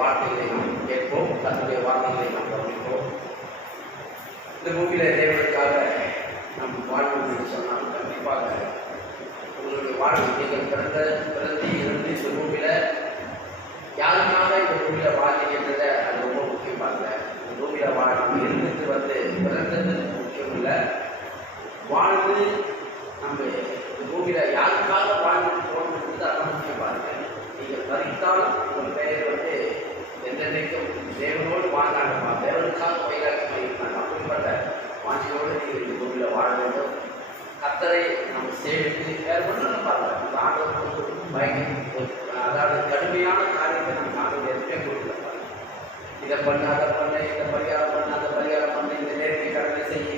வார்த்தைகளை நாம் கேட்போம், கர்த்தருடைய வார்த்தைகளை நாம் கவனிப்போம். இந்த பூமியில தேவனுக்காக நாம் வாழ்வோம் என்று சொன்னால் கண்டிப்பாக உங்களுடைய வாழ்வு நீங்கள் பிறந்து இருந்து இந்த பூமியில யாருக்காக இந்த பூமியில வாழ்கின்றத அது ரொம்ப முக்கியமாக. இந்த பூமியில நாம் இருந்துட்டு பிறந்தது முக்கியம் இல்லை, வாழ்ந்து நம்ம இந்த பூமியில யாருக்காக வாழ்ந்துட்டு போகணுன்றது அதான் முக்கியமாக. நீங்கள் மறித்தாலும் உங்கள் பெயர் எந்தெந்தைக்கும் தேவனோடு வாழ்ந்தாங்கப்பா, தேவனுக்காக வைராக்கியமாக இருந்தாங்க. அப்படிப்பட்ட வாஞ்சியோடு நீங்கள் இந்த பூமியில வாழ வேண்டும். கர்த்தரை நம்ம சேவித்து வேறு ஒன்றும் பார்க்கல. நம்ம ஆண்டவருக்கு அதாவது கடுமையான காரியத்தை நம்ம ஆண்டவர் எதுவுமே கொடுக்கல. இதை பண்ண, அதை பண்ண, இந்த பரிகாரம் பண்ண, அந்த பரிகாரம் பண்ண, இந்த நேர்த்தி கடனை செய்ய,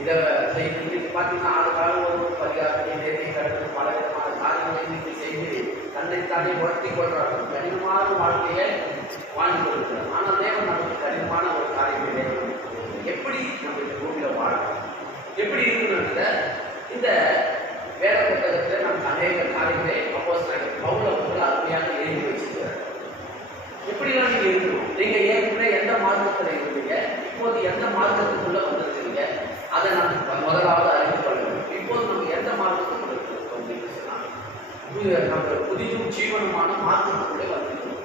இதை செய்து இன்னைக்கு பார்த்தீங்கன்னா ஆளுக்காக ஒரு பரிகாரத்தை நேர்த்தி கடனை பல விதமான காரியங்களை இன்னைக்கு செய்து தன்னைத்தானே உடத்தி கொள்றாங்க. கடினமான வாழ்க்கையை வாழ்ந்து கொடுக்கிறார். ஆனால் தேவன் நமக்கு கடினமான ஒரு காரியத்தை எப்படி நம்ம இந்த பூமியில வாழணும், எப்படி இருக்கணும்ன்ற இந்த வேத புத்தகத்தில் நமக்கு அநேக காரியங்களை அப்போஸ்தலர் பவுல் அருமையாக எழுதி வச்சிருக்கிறார். எப்படிலாம் நீங்க இருக்கணும், நீங்க ஏற்கனவே எந்த மார்க்கத்தில் இருந்தீங்க, இப்போது எந்த மார்க்கத்துக்குள்ள வந்திருக்கீங்க, அதை நாம் முதலாவது அறிந்து கொள்ள வேண்டும். இப்போது நம்ம எந்த மார்க்கத்துக்குள்ள இருக்கோம் அப்படின்னு சொன்னால் நம்ம புதியும் ஜீவனமான மார்க்கத்துக்குள்ளே வந்திருக்கோம்.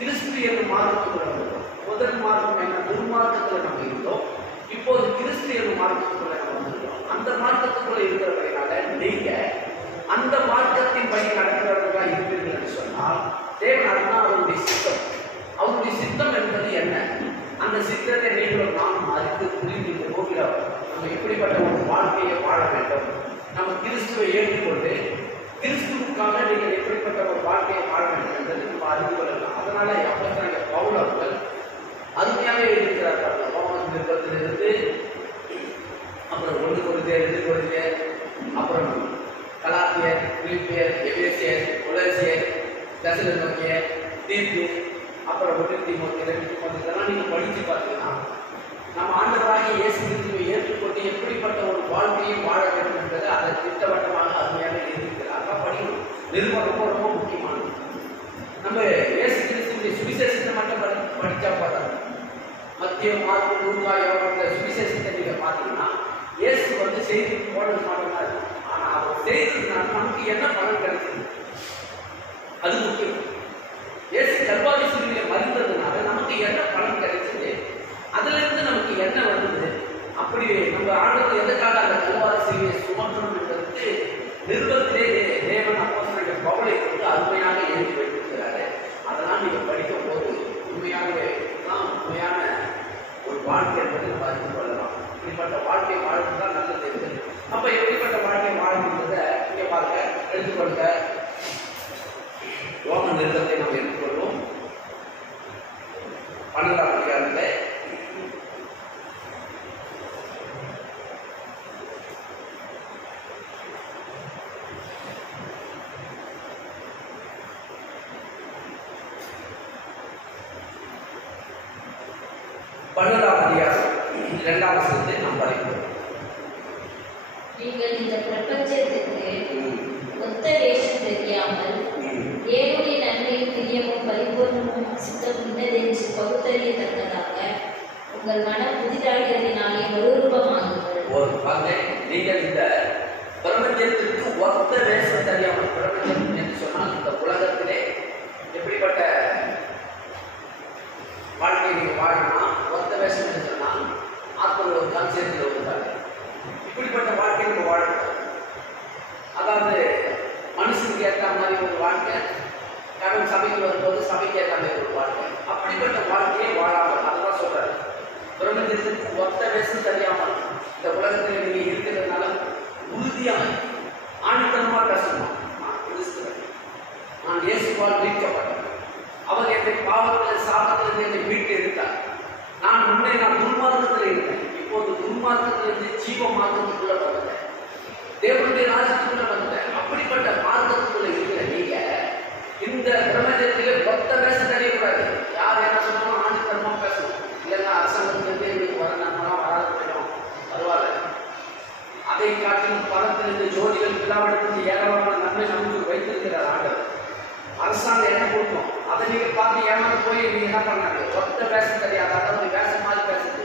கிறிஸ்து என்ற மார்க்கத்துக்குள்ள வந்திருக்கோம். முதல் மார்க்கம் என்ன, துர்மார்க்கத்தில் நம்ம இருந்தோம். இப்போது கிறிஸ்து என்ற மார்க்கத்துக்குள்ள நம்ம வந்திருக்கோம். அந்த மார்க்கத்துக்குள்ள இருக்கிறவர்களால நீங்க அந்த மார்க்கத்தின் படி நடக்கிறவர்களா இருப்பீர்கள் என்று சொன்னால் தேவன் அதுதான் அவருடைய சித்தம். அவருடைய சித்தம் என்பது என்ன, அந்த சித்தத்தை நீங்களும் நாம் அறிந்து புரிந்து இந்த பூமியில் நம்ம எப்படிப்பட்ட ஒரு வாழ்க்கையை வாழ வேண்டும், நம்ம கிறிஸ்துவை ஏற்றுக்கொண்டு கிறிஸ்துவுக்காக நீங்கள் எப்படிப்பட்ட ஒரு வாழ்க்கையை வாழ வேண்டும் என்பதை நம்ம அறிந்து கொள்ளலாம். அதனால அப்போஸ்தலர் பவுல் அவர்கள் அருமையாக எழுதியிருக்கிறார்கள். ரோமன் நிருபத்திலிருந்து அப்புறம் 1 கொரிந்தியர், 2 கொரிந்தியர், அப்புறம் கலாத்தியர், பிலிப்பியர், எபேசியர், கொலோசியர், தெசலோனிக்கேயர், தீத்து, அப்புறம் 1 தீமோத்தேயு, 2 தீமோத்தேயு இதெல்லாம் நீங்கள் படித்து பார்த்தீங்கன்னா நம்ம ஆண்டவராகிய இயேசு கிறிஸ்துவை ஏற்றுக்கொண்டு எப்படிப்பட்ட ஒரு வாழ்க்கையை வாழ வேண்டும் என்பதை அதை திட்டவட்டமாக அருமையாக எழுதியிருக்கிறார். அதான் படிக்கணும். நிருபம் ரொம்ப ரொம்ப முக்கியமானது. நம்ம இயேசு கிறிஸ்துவின் சுவிசேஷத்தை மட்டும் படித்தா போதாது. மத்திய, மார்க்கு, லூக்கா, யோவான் சுவிசேஷத்தை நீங்கள் பார்த்தீங்கன்னா இயேசு செய்தி போனது மட்டும்தான் இருக்கும். ஆனால் அவர் செய்ததுனால நமக்கு என்ன பலன் கிடைச்சது அது முக்கியம். இயேசு கல்வாரி சிலுவையில் மறித்ததுனால நமக்கு என்ன பலன் கிடைச்சது, அதுல இருந்து நமக்கு என்ன வந்தது, அப்படி நம்ம ஆண்டவர் எதுக்காக அந்த கல்வாரி சிலுவையை சுமக்கணும் என்பதற்கு நிருபத்திலே தேவன் அப்போஸ்தலர் பவுலை கொண்டு அருமையாக எழுதி வைத்திருக்கிறாரு. அதெல்லாம் நீங்க படிக்கும் போது உண்மையாகவே தான் உண்மையான ஒரு வாழ்க்கை என்பதை நம்ம அறிந்து கொள்ளலாம். இப்படிப்பட்ட வாழ்க்கை வாழ்க்கை தான் நல்லது இருக்குது. அப்ப எப்படிப்பட்ட வாழ்க்கை வாழ்க்கைன்றதை இங்க பாருங்க, எடுத்துக்கொள்க. ரோமன் நிருபத்தை நாம் எடுத்துக்கொள்வோம். 12ஆம் அதிகாரத்தில் இரண்டாம் வசனத்தை நாம் படிப்போம். நீங்கள் இந்த பிரபஞ்சத்திற்கு ஒத்த வேஷம் தெரியாமல் தேவனுடைய நன்மையும் பிரியமும் பரிபூர்ணமும் சித்தம் இன்னதென்று பகுத்தறியத்தக்கதாக உங்கள் மனம் புதிதாகிறதினாலே மறுரூபமாகுங்கள். நீங்கள் இந்த பிரபஞ்சத்திற்கு ஒத்த வேஷம் தெரியாமல், பிரபஞ்சம் என்று சொன்னால் இந்த உலகத்திலே எப்படிப்பட்ட வாழ்க்கை நீங்கள் வாழணும்னா ஒத்த வேஷம் என்று சொன்னால் ஆத்மர்கள் ஒரு கால் சேர்த்து வருவாங்க. இப்படிப்பட்ட வாழ்க்கை நம்ம வாழக்கூடாது. அதாவது மனுஷனுக்கு ஏற்ற மாதிரி ஒரு வாழ்க்கை, கடன் சபைக்கு வரும்போது சபைக்கு ஏற்ற மாதிரி ஒரு வாழ்க்கை, அப்படிப்பட்ட வாழ்க்கையை வாழாமல் அதுதான் சொல்றாரு. பிரபஞ்சத்திற்கு ஒத்த வேஷம் தெரியாமல் இந்த உலகத்தில் நீங்கள் இருக்கிறதுனால உறுதியாக ஆணித்தனமாக பேசணும். நான் கிறிஸ்துவன், நான் இயேசுவால் மீட்கப்பட்டேன், அவர் என்னை பாவத்தில் சாபத்திலிருந்து என்னை மீட்டு எடுத்தார். நான் துன்மார்க்கத்தில் இருந்தேன், இப்போது துன்மார்க்கத்திலிருந்து ஜீவ மார்க்கத்துக்குள்ள வந்துட்டேன், தேவனுடைய ராஜ்யத்துக்குள்ள வந்துட்டேன். அப்படிப்பட்ட மார்க்கத்துக்குள்ள இருக்கிற நீங்க இந்த பிரபஞ்சத்திலே ஒத்த வேஷம் தெரியக்கூடாது. யார் என்ன சொன்னாலும் ஆணித்தனமா பேசணும். இல்லைன்னா அரசாங்கத்திலிருந்து எங்களுக்கு வர நன்மைலாம் வராது போயிடும், பரவாயில்ல. அதை காட்டிலும் பணத்திலிருந்து ஜோதிகள் விழாவிடத்திலிருந்து ஏராளமான நன்மை நமக்கு வைத்திருக்கிறார் ஆண்டவர். அரசாங்கம் என்ன கொடுக்கும், அதை நீங்கள் பார்த்து ஏமாந்து போய் என்ன பண்ணாங்க, ஒத்த வேஷம் தெரியாது, அதாவது வேஷம் மாதிரி பேசுது,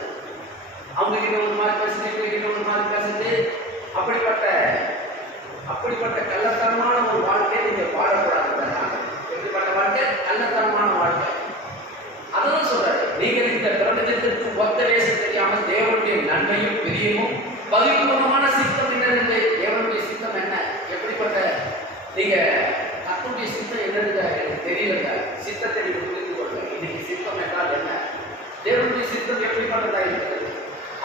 அவங்க கிட்ட ஒரு மாதிரி பேசுது, இவங்க கிட்ட ஒரு மாதிரி பேசுது. அப்படிப்பட்ட கள்ளத்தனமான ஒரு வாழ்க்கையை நீங்க வாழக்கூடாது. எப்படிப்பட்ட வாழ்க்கை? கள்ளத்தனமான வாழ்க்கை. அதான் சொல்றாரு, நீங்கள் இந்த பிரபஞ்சத்திற்கு ஒத்த வேஷம் தெரியாமல் தேவனுடைய நன்மையும் பிரியமும் பரிபூர்ணமான சித்தம் என்னது? தேவனுடைய சித்தம் என்ன? எப்படிப்பட்ட நீங்க கர்த்தருடைய சித்தம் என்னதுங்க எனக்கு தெரியலங்க. சித்தத்தை நீங்க புரிந்து கொள்ளுங்க. இன்னைக்கு சித்தம் என்றால் என்ன? தேவனுடைய சித்தம் எப்படிப்பட்டதா இருக்கிறது?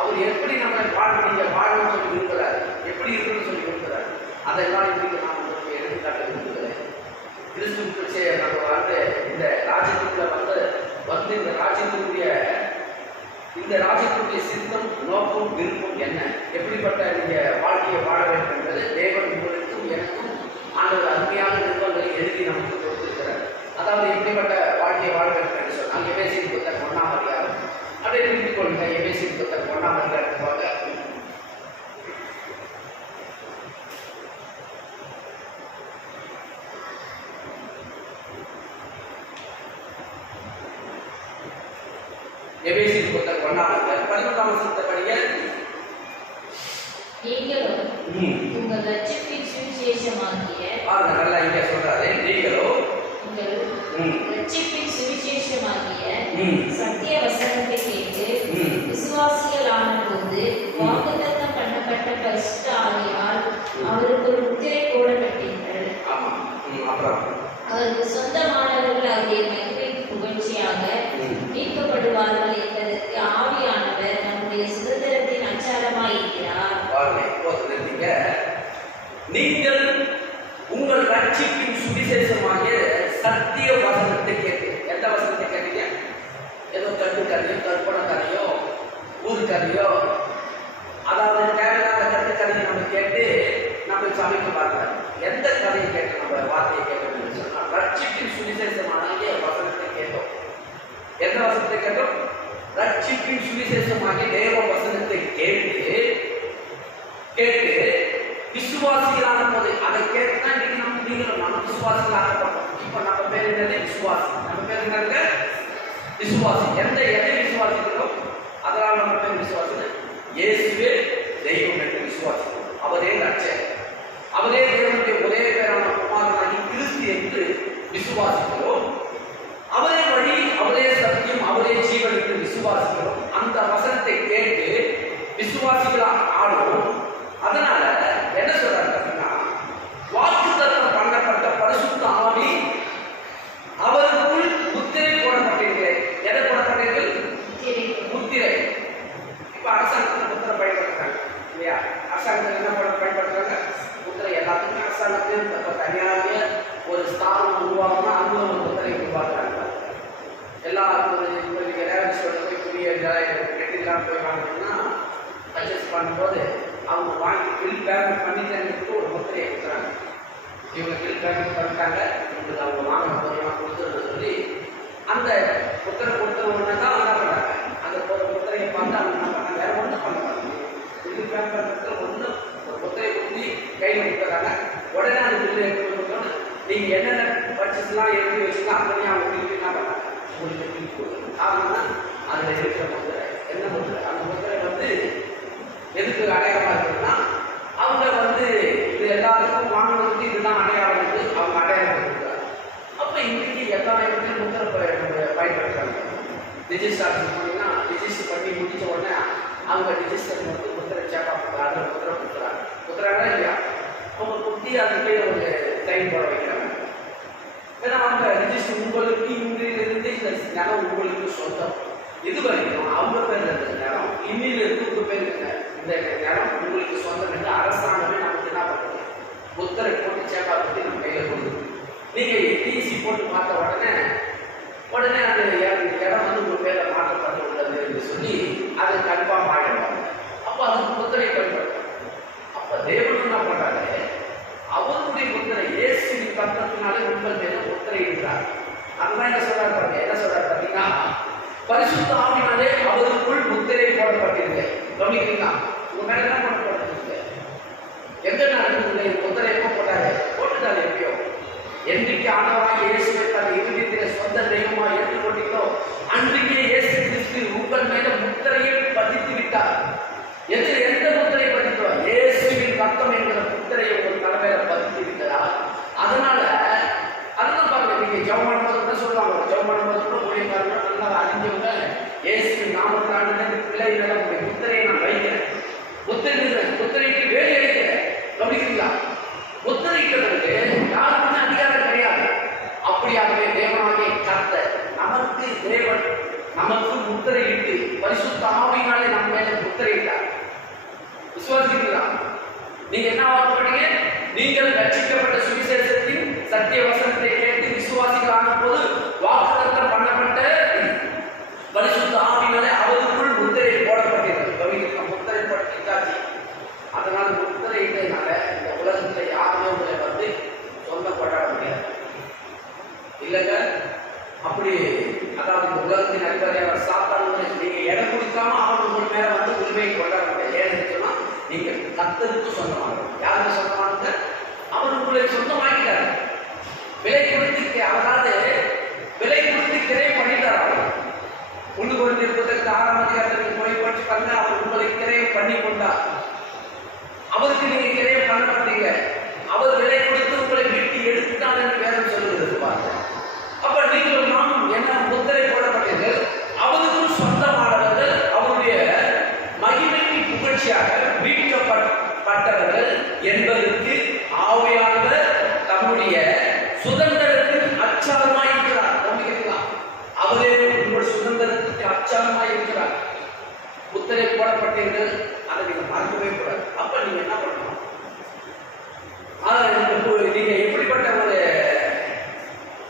அவர் எப்படி நம்ம நீங்க வாழணும்னு சொல்லி விரும்புகிறார், எப்படி இருக்கணும்னு சொல்லி விரும்புகிறார், அதெல்லாம் இன்னைக்கு நான் உங்களுக்கு எடுத்துக்காட்ட விரும்புகிறேன். கிறிஸ்துவுக்கு நம்ம வந்து இந்த ராஜ்யத்துக்குள்ள வந்து இந்த ராஜ்யத்துடைய சித்தம், நோக்கம், விருப்பம் என்ன, எப்படிப்பட்ட நீங்க வாழ்க்கையை வாழ வேண்டும் என்பது தேவன் உங்களுக்கும் எனக்கும் ஆண்டவர் அருமையான விருப்பங்களை எழுதி நமக்கு கொடுத்திருக்கிறார். அதாவது எப்படிப்பட்ட வாழ்க்கையை வாழ வேண்டும் என்று சொன்னால் எபேசியர் புத்தகம் 1ஆம் அதிகாரம் அப்படியே நிறுத்திக் கொள்ளுங்க. எபேசியர் புத்தகம் 1ஆம் அதிகாரத்துக்காக எபேசியர் புத்தகம் 1ஆம் அதிகாரம் 11ஆம் வசனத்தை படிங்க. நீங்களும் உங்கள் ரட்சிப்பின் சுவிசேஷமாகிய, பாருங்க நல்லா இங்க சொல்றாரு, நீங்களும் உங்கள் ரட்சிப்பின் சுவிசேஷமாகிய சத்திய வசனத்தை கேட்டு விசுவாசிகளான போது வாக்குத்தத்தம் பண்ணப்பட்ட பரிசுத்த ஆவியால் அவருக்கு ஒரு முத்திரை போடப்பட்டீர்கள். அவருக்கு சொந்தமானவர்கள் அவருடைய மகிமை புகழ்ச்சியாக மீட்கப்படுவார்கள் என்பதற்கு ஆவியானவர் நம்முடைய சுதந்திரத்தின் அச்சாரமாய் இருக்கிறார். நீங்கள் உங்கள் ரட்சிப்பின் சுவிசேஷமாகிய சத்திய வசனத்தை கேட்டு, எந்த வசனத்தை கேட்டீங்க? ஏதோ கட்டு கதையோ கற்பனை கதையோ ஊரு கதையோ, அதாவது தேவையான கட்டு கதையை நம்ம கேட்டு நம்ம சமைக்க பார்க்கலாம். எந்த கதையை கேட்டு நம்ம வார்த்தையை கேட்டோம்னு சொன்னால் ரட்சிப்பின் சுவிசேஷமான வசனத்தை கேட்டோம். எந்த வசனத்தை கேட்டோம்? ரட்சிப்பின் சுவிசேஷமாகிய தேவ வசனத்தை கேட்டு விசுவாசிகளான போது அதை கேட்டுதான் இன்னைக்கு நம்ம விசுவாசிகளாக்கப்பட்டோம். இப்ப நம்ம பேர் என்னது? விசுவாசி. நம்ம பேர் என்னது? விசுவாசி. எதை விசுவாசிக்கிறோம்? அதனால் நம்ம பேர் விசுவாசி. இயேசுவே தெய்வம் என்று விசுவாசிக்கிறோம். அவரே ரட்சகர், அவரே தேவனுடைய ஒரே பேரான குமாரனாகி கிறிஸ்து என்று விசுவாசிக்கிறோம். அவரே வழி, அவரே சத்தியம், அவரே ஜீவன் என்று விசுவாசிக்கிறோம். அந்த வசனத்தை கேட்டு விசுவாசிகளா ஆடுவோம். அதனால என்ன சொல்றாங்க அப்படின்னா, வாக்குத்தத்தம் பண்ணப்பட்ட பரிசுத்த ஆவி அவருக்குள் முத்திரை போடப்பட்டீர்கள். எதை போடப்பட்டீர்கள்? முத்திரை. இப்ப அரசாங்கத்தில் முத்திரை பயன்படுத்துறாங்க இல்லையா? அரசாங்கத்தில் என்ன பயன்படுத்துறாங்க? முத்திரை. எல்லாத்துக்குமே அரசாங்கத்தில் தனியாக ஒரு ஸ்தானம் உருவாகும்னா அங்க ஒரு முத்திரை உருவாக்குறாங்க. எல்லாருக்கும் போய் புதிய கெட்டிலாம் போய் வாங்கினோம்னா பர்ச்சேஸ் பண்ணும்போது அவங்க வாங்கி பில் பேமெண்ட் பண்ணிட்டு ஒரு முத்திரையை கொடுக்குறாங்க. இவங்க பில் பேமெண்ட் பண்ணிட்டாங்க, இவங்களுக்கு அவங்க வாங்கின பொருளாக கொடுத்துருன்னு சொல்லி அந்த முத்திரை கொடுத்தவங்க தான் என்ன பண்ணாங்க, அந்த முத்திரையை பார்த்து அவங்க என்ன பண்ணாங்க, வேற ஒன்றும் பண்ண மாட்டாங்க. பில் பேமெண்ட் பண்ணுறது ஒன்று ஒரு முத்திரையை கொடுத்து கையில் கொடுத்துறாங்க. உடனே அந்த பில்லு எடுத்து கொடுத்தோன்னு நீங்கள் என்னென்ன பர்ச்சேஸ்லாம் எழுதி வச்சுக்கலாம் அப்படியே அவங்க திருப்பி என்ன பண்ணாங்க, உங்களுக்கு பில் கொடுக்கணும். காரணம்னா அதில் இருக்கிற முத்திரை என்ன முத்திரை? அந்த முத்திரை வந்து எதுக்கு அடையாளமா இருக்குன்னா, அவங்க வந்து இது எல்லாத்துக்கும் வாங்கினதுக்கு இதுதான் அடையாளம் இருக்கு, அவங்க அடையாளம் கொடுக்குறாங்க. அப்ப இன்னைக்கு எல்லா இடத்துலையும் முத்திரை பயன்படுத்துறாங்க. ரிஜிஸ்டர் பண்ணீங்கன்னா ரிஜிஸ்டர் பண்ணி முடிச்ச உடனே அவங்க ரிஜிஸ்டர் வந்து முத்திரை சேப்பா கொடுக்குறாங்க, முத்திரை கொடுக்குறாங்க. முத்திராங்களா இல்லையா? அவங்க குட்டி அதுக்கு ஒரு சைன் போட வைக்கிறாங்க. ஏன்னா அவங்க ரிஜிஸ்டர் உங்களுக்கு இங்கிலிருந்து இந்த நிலம் உங்களுக்கு சொந்தம். இது வரைக்கும் அவங்க பேர் இருந்த நிலம் இன்னிலிருந்து உங்க பேர் இருக்க இந்த நிலம் உங்களுக்கு சொந்தம் என்று அரசாங்கமே நமக்கு என்ன பண்ணுறது, முத்திரை போட்டு சேப்பா பற்றி நம்ம கையில் கொடுக்குது. நீங்கள் டிசி போட்டு பார்த்த உடனே அந்த இடம் வந்து உங்கள் பேரில் மாற்றப்பட்டு உள்ளது என்று சொல்லி அதை கன்ஃபார்ம் ஆகிடுவாங்க. அப்போ அதுக்கு முத்திரை பயன்படுத்தும். அப்போ தேவன் என்ன பண்ணுறாங்க, அவருடைய முத்திரை இயேசுவின் கர்த்தத்தினாலே உங்கள் மேல முத்திரை இருக்கிறார். அதெல்லாம் என்ன சொல்றாரு பாருங்க, என்ன சொல்றாரு பார்த்தீங்கன்னா, பரிசுத்த ஆவியினாலே அவருக்குள் முத்திரை போடப்பட்டிருக்கு. கவனிக்கிறீங்களா? உங்க மேல என்ன போடப்பட்டிருக்கு? எந்த நாளுக்கு முத்திரை எப்போ போட்டாரு? போட்டுட்டாரு எப்பயோ. என்றைக்கு ஆண்டவராக இயேசுவை தன் இருதயத்திலே சொந்த தெய்வமாக ஏற்றுக்கொண்டீங்களோ எந்த முத்திரை பதிக்கிறோம்? இயேசுவின் ரத்தம் என்கிற முத்திரையை உங்கள் தலைமையில பதித்து இருக்கிறார். அதனால அதுதான் பாருங்க, நீங்க ஜெபம் கூட சொல்லுவாங்க, ஜெபம் கூட ஊழியக்காரங்க நல்லா அறிஞ்சவங்க, இயேசுவின் நாமத்தினால பிள்ளைகளை உங்களுடைய முத்திரையை நான் வைக்கிறேன், முத்திரைக்கு வேலை அடிக்கிறேன். கவனிக்கிறீங்களா? முத்திரைக்கிறதுக்கு யாருக்குமே அதிகாரம் கிடையாது. அப்படியாகவே தேவனாகிய கர்த்தர் நமக்கு முத்திரையிட்டு பரிசுத்த ஆவியினாலே நம்ம மேல முத்திரையிட்டார். விசுவாசிக்கிறீங்களா? நீங்க என்ன ஆகப்பட்டீங்க? நீங்கள் ரட்சிக்கப்பட்ட சுவிசேஷத்தின் சத்திய வசனத்தை கேட்டு விசுவாசிகளான போது வாக்குத்தத்தம் பண்ணப்பட்ட பரிசுத்த ஆவியினாலே அவருக்குள் முத்திரை போடப்பட்டீர்கள். கவிஞர்கள் முத்திரை படுத்திட்டாச்சு. அதனால முத்திரையிட்டதுனால இந்த உலகத்துல யாருமே உங்களை வந்து சொந்தப்பட முடியாது. இல்லைங்க, அப்படி அதாவது இந்த உலகத்தின் அதிபதியாக சாத்தானுங்களை நீங்க இடம் கொடுக்காம அவன் உங்கள் மேல வந்து உரிமையை கொண்டாட முடியாது. ஏன்னு சொன்னா நீங்க கர்த்தருக்கு சொந்தமானது. யாருக்கு சொந்தமானது? அவன் உங்களை சொந்தமாக்கிட்டாரு. விலை கொடுத்து, அதாவது விலை கொடுத்து கிரை பண்ணிட்டார். அவர் 1 Corinthians 6ஆம் அதிகாரத்தில் போய் படிச்சு பாருங்க. அவர் உங்களை கிரையை பண்ணி கொண்டார். அவருக்கு நீங்க கிரையை பண்ணப்பட்டீங்க. அவர் விலை கொடுத்து உங்களை வீட்டு எடுத்துட்டான் என்று வேதம் சொல்லுகிறது பாருங்க. அப்ப நீங்கள் நானும் என்ன முத்திரை போடப்பட்டீர்கள், அவருக்கும் சொந்தமானவர்கள், அவருடைய மகிமைக்கு புகழ்ச்சியாக மீட்கப்பட்டவர்கள் என்பதற்கு ஆவியானவர் தம்முடைய சுதந்திரத்தின் அச்சாரமாய் இருக்கிறார். நம்பிக்கிறீங்களா? அவரே உங்கள் சுதந்திரத்துக்கு அச்சாரமாய் இருக்கிறார். முத்திரை போடப்பட்டீர்கள், அதை நீங்க மறக்கவே கூடாது. அப்ப நீங்க என்ன பண்ணணும்? நீங்க எப்படிப்பட்ட ஒரு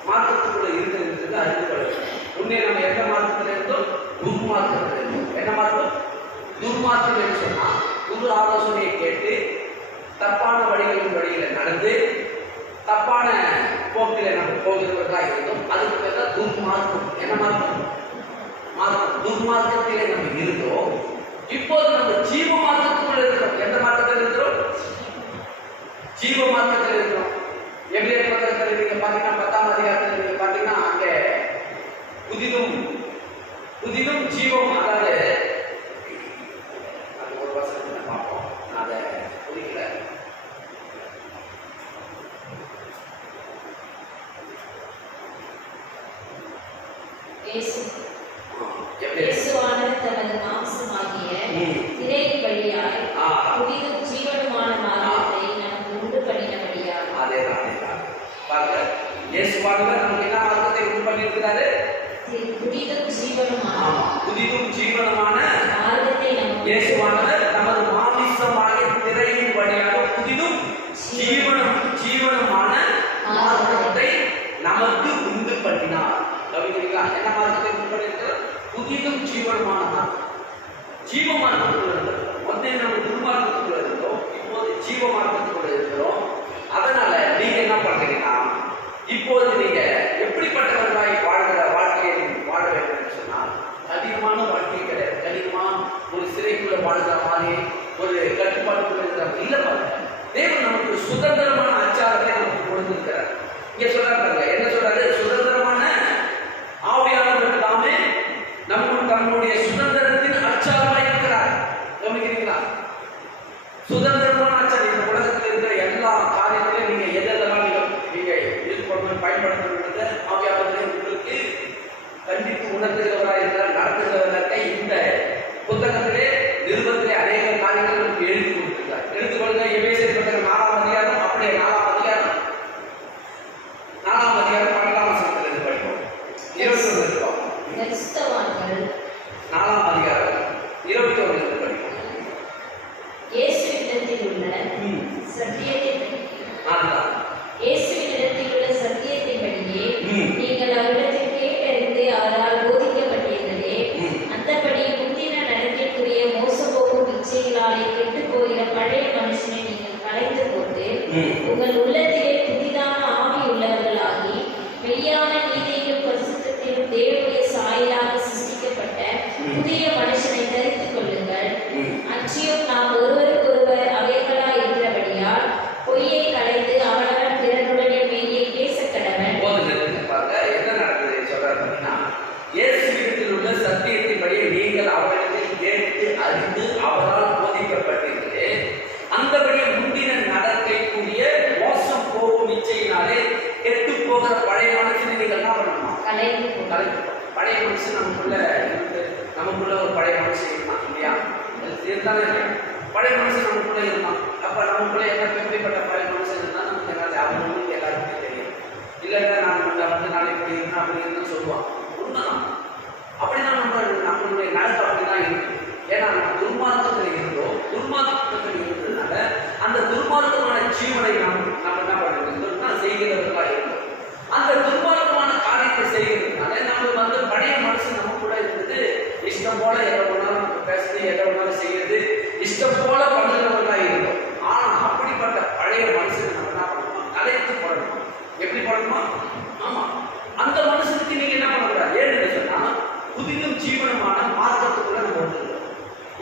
மார்க்கத்துக்குள்ள இருக்கிறது அறிந்து கொள்ள வேண்டும். உன்னை நம்ம எந்த மார்க்கத்தில் இருந்தோம்? துர்மார்க்கத்தில் இருந்தோம். என்ன மார்க்கம்? துர்மார்க்கம் என்று சொன்னா குரு ஆலோசனையை கேட்டு தப்பான வழியில நடந்து தப்பான போக்கில நம்ம போகிறவர்களா இருந்தோம். அதுக்கு பேர் தான் துர்மார்க்கம். என்ன மார்க்கம்? மார்க்கம். துர்மார்க்கத்திலே நம்ம இருந்தோம். இப்போது நம்ம ஜீவ மார்க்கத்துக்குள்ள இருக்கிறோம். எந்த மார்க்கத்தில் இருக்கிறோம்? ஜீவ மார்க்கத்தில் இருக்கிறோம். எபிரேயர் பத்திரத்தில் நீங்க பாத்தீங்கன்னா 10ஆம் அதிகாரத்தில் நீங்க பாத்தீங்கன்னா அங்கே புதிதும் ஜீவம், அதாவது அது ஒரு வசனத்தை பார்ப்போம். நான் அதை புரியல. இயேசுவானவர் தமது மாம்சமாகிய திரையின் வழியாய் புதிதும் ஜீவனுமான மார்க்கத்தை நமக்கு உண்டு பண்ணினபடியால். அதேதான் பாருங்க, இயேசுவானவர் நமக்கு என்ன மார்க்கத்தை உண்டு பண்ணியிருக்கிறாரு? புதிதும் ஜீவனுமான. புதிதும் ஜீவனுமான மார்க்கத்தை நமக்கு இயேசுவானவர் தமது மாம்சமாகிய திரையின் வழியாக புதிதும் ஜீவனுமான மார்க்கத்தை நமக்கு உண்டு பண்ணினார். கவிஞர்களா? என்ன மார்க்கத்தை உண்டு பண்ணியிருக்கிறார்? புதிதும் ஜீவனுமான மார்க்கம். ஜீவ மார்க்கத்துக்குள்ள இருக்கிறோம். ஒன்னே நம்ம துர்மார்க்கத்துக்குள்ள இருக்கிறோம், இப்போது ஜீவ மார்க்கத்துக்குள்ள இருக்கிறோம். அதனால நீங்க என்ன பண்றீங்கன்னா, இப்போது நீங்க எப்படிப்பட்டவர்களாய் வாழ்கிற வாழ்க்கையை வாழ வேண்டும் சொன்னால் கடினமான வாழ்க்கை கிடையாது. கடினமான ஒரு சிறைக்குள்ள வாழ்கிற மாதிரி ஒரு கட்டுப்பாட்டுக்குள்ள இருக்கிற இல்ல. பாருங்க, தேவன் நமக்கு சுதந்திரமான அச்சாரத்தை நமக்கு கொடுத்திருக்கிறார். இங்க சொல்றாங்க, என்ன சொல்றாரு? சுதந்திரமான ஆவியானவர் தாமே நம்முடைய சுதந்திரத்தின் அச்சாரமாய் இருக்கிறார். கவனிக்கிறீங்களா? சுதந்திரமான அச்சாரம். இந்த உலகத்தில் இருக்கிற எல்லா காரியத்திலையும் நீங்க எதெல்லாம் நீங்க யூஸ் பண்ண பயன்படுத்துறது ஆவியானவரே உங்களுக்கு கண்டித்து உணர்த்துகிறவராக இருக்கிறார், நடத்துகிறவராக இந்த புத்தகத்திலே நிருபத்திலே அநேக காரியங்கள் நமக்கு எழுதி கொடுத்திருக்கிறார். எடுத்துக்கொள்ளுங்க, எபேசியர் புத்தகம் 4ஆம் அதிகாரம், அப்படியே 4ஆம் அதிகாரம் 12ஆம் வசனத்திலிருந்து படிப்போம். 21 இருப்போம். 4ஆம் அதிகாரம் 21 படிப்போம். இயேசுவினிடத்தில் உள்ள சத்தியத்தின்படியே நீங்கள் அவரிடத்தில் கேட்டறிந்து அவரால் போதிக்கப்பட்டீர்களே, அந்தபடி முந்தின நடக்கைக்குரிய மோசப்போக்கும் இச்சைகளாலே கெட்டுப் போகிற பழைய மனுஷனை நீங்கள் களைந்து போட்டு உங்கள் உள்ளத்திலே புதிதான ஆவி உள்ளவர்களாகி மெய்யான நீதியிலும் பரிசுத்தத்திலும் தேவனுடைய சாயலாக சிருஷ்டிக்கப்பட்ட புதிய மனுஷனை தரித்துக் கொள்ளுங்கள். அச்சியும் நாம் ஒருவருக்கொருவர் அவைகளாய் இருக்கிறபடியால் பொய்யை களைந்து அவனவன் பிறனுடனே மெய்யை பேசக்கடவன். என்ன நடக்குது சொல்றாரு அப்படின்னா, இயேசுவிடத்தில் உள்ள சத்தியத்தின்படியே நீங்கள் அவரிடத்தில் கேட்டு அறிந்து அவரால் கலைந்து பழைய மனுஷன் நமக்குள்ள இருந்து நமக்குள்ள ஒரு பழைய மனுஷன் இருந்தான் இல்லையா? இருந்தாலும் இல்லையா? பழைய மனுஷன் நமக்குள்ள இருந்தான். அப்ப நமக்குள்ள எப்படிப்பட்ட பழைய மனுஷன் இருந்தால் நமக்கு எல்லாத்தையும் அவங்களுக்கு எல்லாருக்குமே தெரியும். இல்லைன்னா நான் வந்து நான் இப்படி இருந்தேன் அப்படி இருந்தேன்னு சொல்லுவான். உண்மைதான். அப்படிதான் நம்மளுடைய நடத்தை அப்படிதான் இருக்கு. ஏன்னா நம்ம துர்மார்க்கத்தில் இருந்தோம். துர்மார்க்கத்தில் இருந்ததுனால அந்த துர்மார்க்கமான ஜீவனை நம்ம என்ன பண்ணுறோம் செய்கிறவர்களாக இருந்தோம். அந்த துர்மார்க்கமான காரியத்தை செய்கிறதுனால நம்ம வந்து பழைய மனுஷன் நம்ம கூட இருந்தது இஷ்டம் போல எவ்வளவு வேணாலும் நம்ம பேசுறது எவ்வளவு வேணாலும் செய்யறது இஷ்டம் போல பண்ணுறவர்களாக இருந்தோம். ஆனா அப்படிப்பட்ட பழைய மனுஷனை நம்ம என்ன பண்ணணும்? கலைத்து போடணும். எப்படி போடணுமா? ஆமா, அந்த மனுஷனுக்கு நீங்க என்ன பண்ணக்கூடாது? ஏன்னு சொன்னா புதிதும் ஜீவனமான மார்க்கத்துக்குள்ள நம்ம வந்துருக்கோம்.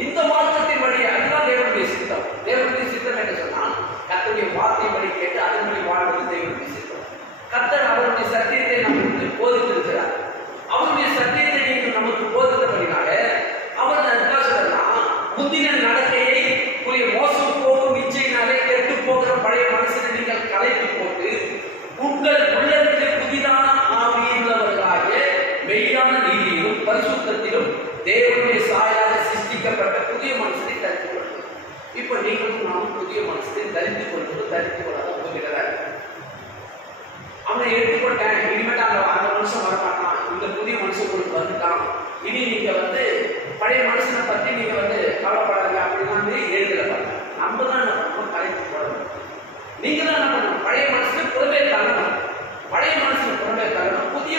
இந்த மார்க்கத்தின் வழி அதுதான் தேவனுடைய சித்தம். தேவனுடைய சித்தம் என்ன சொன்னா கர்த்தருடைய வார்த்தைப்படி கேட்டு அதன்படி வாழ்வது தேவனுடைய சித்தம். கர்த்தர் அவருடைய சத்தியத்தை நமக்கு போதித்திருக்கிறார். அவருடைய சத்தியத்தை நீங்கள் நமக்கு போதித்தபடினால அவர் என்ன சொல்லலாம்? முந்தின நடக்கையை மோசம் போகும் இச்சையினாலே கெட்டு போகிற பழைய மனுஷனை நீங்கள் கலைத்து போட்டு உங்கள் உள்ளத்திலே புதிதான ஆவியுள்ளவர்களாக மெய்யான நீதியிலும் பரிசுத்தத்திலும் தேவனுடைய சாயாக சிருஷ்டிக்கப்பட்ட புதிய மனுஷனை தரித்து கொள்வது. இப்ப நீங்களும் நானும் புதிய மனுஷனை தரித்து கொள்வது தரித்து கொள்ளாத உங்ககிட்ட அவனை எடுத்துக்கொண்டேன். இனிமேட்டு அந்த மனுஷன் வரமாட்டான். இந்த புதிய மனுஷன் உங்களுக்கு வந்துட்டான். இனி நீங்க வந்து பழைய மனுஷனை பத்தி நீங்க வந்து கவலைப்படாதீங்க அப்படின்னு எழுதல பாருங்க. நம்ம தான் என்ன பண்ணணும்? கலைத்து போடணும். நீங்க தான் என்ன பண்ணணும்? பழைய மனுஷனை புறமே தள்ளணும். பழைய மனுஷனை புறமே தள்ளணும். புதிய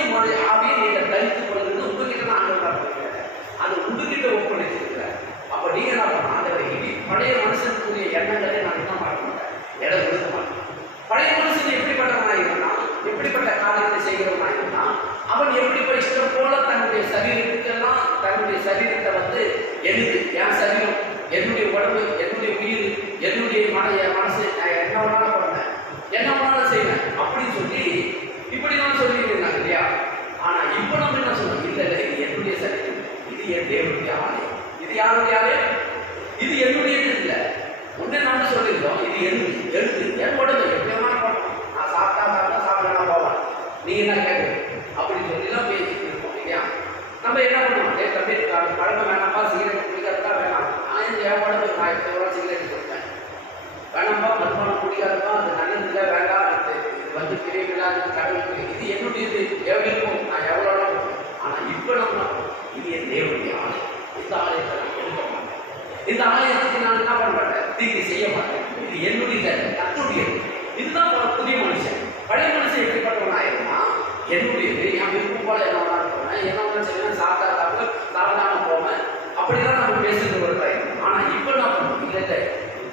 ஆவியை நீங்க தரித்துக் கொள்வது உங்ககிட்ட தான் ஆண்டவர் அது உங்ககிட்ட ஒப்படைச்சிருக்கிறார். அப்ப நீங்க என்ன பண்ணணும்? ஆண்டவரை இனி பழைய மனுஷனுக்குரிய எண்ணங்களை நான் என்ன மாட்ட மாட்டேன், இடம் கொடுக்க மாட்டேன். பழைய மனுஷன் எப்படிப்பட்டவனா இருந்தான்? எப்படிப்பட்ட காரியத்தை செய்கிறவனா இருந்தான்? அவன் எப்படிப்பட்ட இஷ்டம் போல தன்னுடைய சரீரத்துக்கெல்லாம் தன்னுடைய சரீரத்தை வந்து எழுது என் சரீரம், என்னுடைய உடம்பு, என்னுடைய உயிர், என்னுடைய மனசு, என்ன வேணாலும் பண்ணேன், என்ன வேணாலும் செய்வேன் அப்படின்னு சொல்லி இப்படிதான் சொல்லிட்டு இருந்தாங்க இல்லையா? ஆனா இப்ப நம்ம என்ன சொன்னோம்? இல்ல இல்லை, இது என்னுடைய சரீரம், இது என் தேவனுடைய ஆலயம். இது யாருடைய ஆலயம்? இது என்னுடையது இல்லை. ஒன்று நம்ம சொல்லியிருந்தோம், இது எழுது என் உடம்பு எப்படி வேணாலும் பண்ணணும். நான் சாப்பிட்டா சாப்பிடலாம் போவேன், நீ என்ன கேட்குறது அப்படின்னு சொல்லிலாம் பேசிட்டு இருக்கோம் இல்லையா? நம்ம என்ன பண்ணுவோம்? தம்பி பழக்கம் வேணாம்பா, சிகரெட் குடிக்காதா வேணாம். நான் என் உடம்பு நான் எவ்வளோ சிகரெட் கொடுத்தேன் வேணாம்பா, மதுபானம் குடிக்காதப்பா, அது நல்லது இல்லை, வேண்டாம், இது வந்து பெரிய விழாது கடவுளுக்கு இது என்னுடையது இருக்கும், நான் எவ்வளோ. ஆனால் இப்போ நம்ம இது என் தேவனுடைய ஆலயம். இந்த ஆலயத்தை நான் எடுக்க மாட்டேன். இந்த ஆலயத்துக்கு நான் என்ன பண்ண மாட்டேன்? தீங்கு செய்ய மாட்டேன். இது என்னுடைய கத்துடையது. இதுதான் புதிய மனுஷன். பழைய மனுஷன் எப்படிப்பட்டவனா இருந்தா என்னுடையது, என் விருப்பம் போல என்ன போவேன், என்ன செய்வேன், சாப்பிட்டா சாப்பிட சாப்பிடாம போவேன், அப்படிதான் நம்ம பேசுறது ஒரு பையன். ஆனா இப்ப என்ன பண்ணுவோம்? இல்லை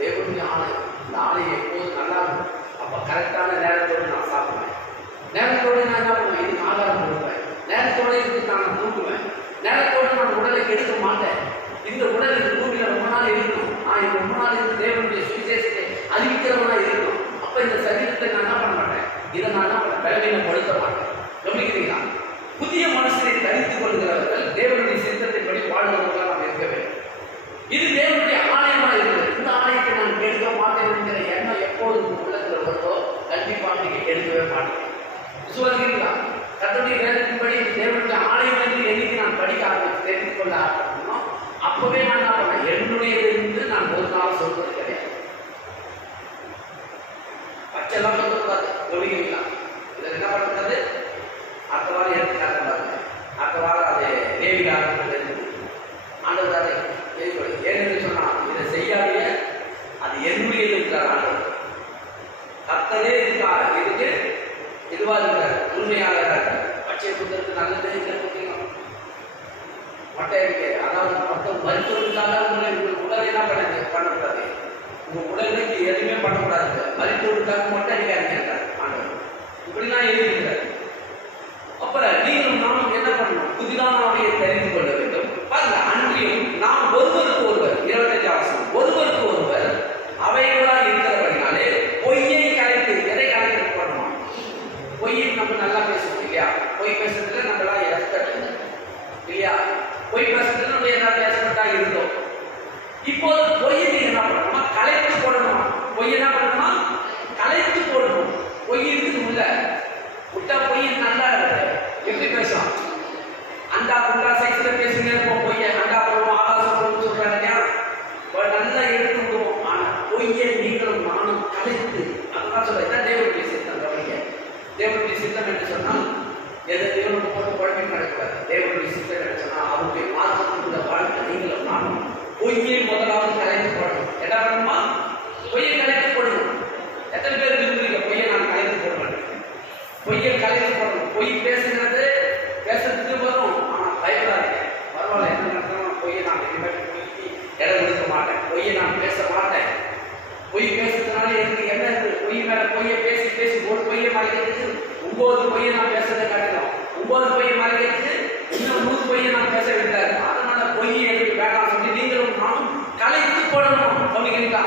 தேவனுடைய ஆலயம், இந்த ஆலயம் எப்போதும் நல்லா இருக்கும். அப்ப கரெக்டான நேரத்தோடு நான் சாப்பிடுவேன், நேரத்தோடு நான் என்ன பண்ணுவேன்? இதுக்கு ஆதாரம் கொடுப்பேன், நேரத்தோடு இதுக்கு நான் தூக்குவேன், நேரத்தோடு நான் உடலை கெடுக்க மாட்டேன். இந்த உடல் இந்த பூமியில ரொம்ப நாள் இருக்கணும். நான் இந்த ரொம்ப நாள் இந்த தேவனுடைய சுவிசேஷத்தை அறிவிக்கிறவனா இருக்கணும். அப்ப இந்த சரீரத்தை நான் என்ன பண்ண மாட்டேன்? இதை நான் என்ன பண்ண பலவீனப்படுத்த மாட்டேன். கவனிக்கிறீங்களா? புதிய மனுஷனை தரித்துக் கொள்கிறவர்கள் தேவனுடைய சித்தத்தின்படி வாழ்வதற்காக நாம் இருக்க வேண்டும். இது தேவனுடைய ஆலயமா இருக்கிறது. இந்த ஆலயத்தை நான் கெடுக்க மாட்டேன் என்கிற எண்ணம் எப்போது உள்ளத்தில் வருதோ கண்டிப்பாக நீங்க கெடுக்கவே மாட்டேன். விசுவாசிக்கிறீங்களா? கர்த்தருடைய வேதத்தின்படி தேவனுடைய ஆலயம் என்று என்னைக்கு நான் படிக்க ஆரம்பிச்சு தெரிந்து கொள்ள ஆரம்பிக்கணும், அப்பவே நான் என்ன பண்ணேன்? என்னுடையது என்று நான் ஒரு நாள் சொல்வது கிடையாது. பச்செல்லாம் சொல்லக்கூடாது. கவனிக்கிறீங்களா? இதில் என்ன பண்ணக்கூடாது? அடுத்த வாரம் எடுத்து காட்டக்கூடாது. அடுத்த வாரம் அதை தேவியாக ஆண்டவர் அதை தெரிவிக்கொள்ள. ஏன்னு சொன்னால் இதை செய்யாதே, அது என்னுடையது இருக்கிறார் ஆண்டவர். கர்த்தரே இருக்கார், இதுக்கு இதுவாக இருக்கிறார், உண்மையாக இருக்கிறார். பச்சை புத்தகத்துக்கு நல்லது இல்லை புத்தகம் மட்டை இருக்கு. அதாவது மொத்தம் மருத்துவத்துக்காக உங்கள் உடலை என்ன பண்ணக்கூடாது, உங்கள் உடலுக்கு எதுவுமே பண்ணக்கூடாது. மருத்துவத்துக்காக மொட்டை அடிக்காதீங்க ஆண்டவர். இப்படிலாம் எழுதிக்கிறார். அப்ப நீங்களும் நானும் என்ன பண்ணணும்? புதிதான ஆவியை தெரிந்து கொள்ள வேண்டும். பாருங்க, அன்றியும் நாம் ஒருவருக்கு ஒருவர் 25 ஒருவருக்கு ஒருவர் அவைகளாக இருக்கிறபடினாலே பொய்யை கலைத்து, எதை கலைத்து பண்ணுமா? பொய்யை நம்ம நல்லா பேசுவோம் இல்லையா? பொய் பேசுறதுல நம்மளாம் எக்ஸ்பர்ட் இல்லையா? பொய் பேசுறதுல நம்ம எல்லாரும் எக்ஸ்பர்ட்டா இருந்தோம். இப்போது பொய்யை நீங்க என்ன பண்ணணுமா? கலைத்து போடணுமா? பொய் என்ன பண்ணணுமா? கலைத்து போடணும். பொய் இருக்குது உள்ள விட்டா பொய் நல்லா எப்படி பேசும்? பொய்யை முதலாவது கலைத்து போடணும். என்ன பண்ணணுமா? பொய்யை கலைத்து போடணும். எத்தனை பேர் விரும்புறீங்க பொய்யை நான் கலைத்து போடுவேன்? பொய்யை கலைத்து போடணும். பொய் பேசுகிறது பேசுறதுக்கு வரும். ஆனால் பயப்படாதீங்க, பரவாயில்ல, என்ன நடந்தாலும் பொய்யை நான் இனிமேல் பொய்க்கு இடம் கொடுக்க மாட்டேன், பொய்யை நான் பேச மாட்டேன். பொய் பேசுறதுனால எனக்கு என்ன இருக்கு? பொய் மேல பொய்யை பேசி பேசி ஒரு பொய்யை மறைக்கிறதுக்கு 9 பொய்யை நான் பேசுறதை காட்டணும். 9 பொய்யை மறைக்கிறதுக்கு இன்னும் 100 பொய்யை நான் பேச விட்டாரு. அதனால பொய் எனக்கு வேண்டாம் சொல்லி நீங்களும் நானும் கலைத்து போடணும். கவனிக்கிறீங்களா?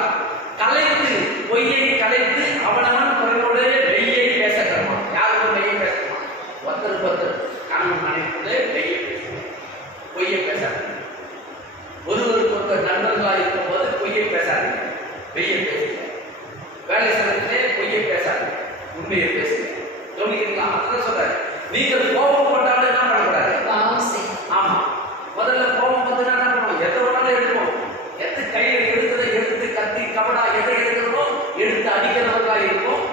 கலைத்து, பொய்யை கலைத்து அவனவன் குறைவோடு வெய்யை பேசணுமா? யாருக்கும் வெய்யை பேசணுமா? ஒருத்தருக்கு கணவன் மனைவிக்குள்ளே வெய்யை பேசணும், பொய்யை பேசாது. ஒருவருக்கு ஒருத்தர் நண்பர்களாக இருக்கும் போது பொய்யை பேசாதீங்க, வெய்யை பேசுங்க. வேலை சமயத்திலே பொய்யை பேசாதீங்க, உண்மையை பேசுங்க. கவனிக்கிறீங்களா? அதுதான் சொல்றாரு. நீங்கள் கோபம் கொண்டாலும் என்ன பண்ணக்கூடாது? ஆமா, முதல்ல கோபம் வந்து என்ன பண்ணுவோம்? எதை வேணாலும் எடுப்போம். எது கையில எடுத்ததை எடுத்து கத்தி கவடா எதை எடுக்கிறதோ எடுத்து அடிக்கிறவர்களா இருக்கும்.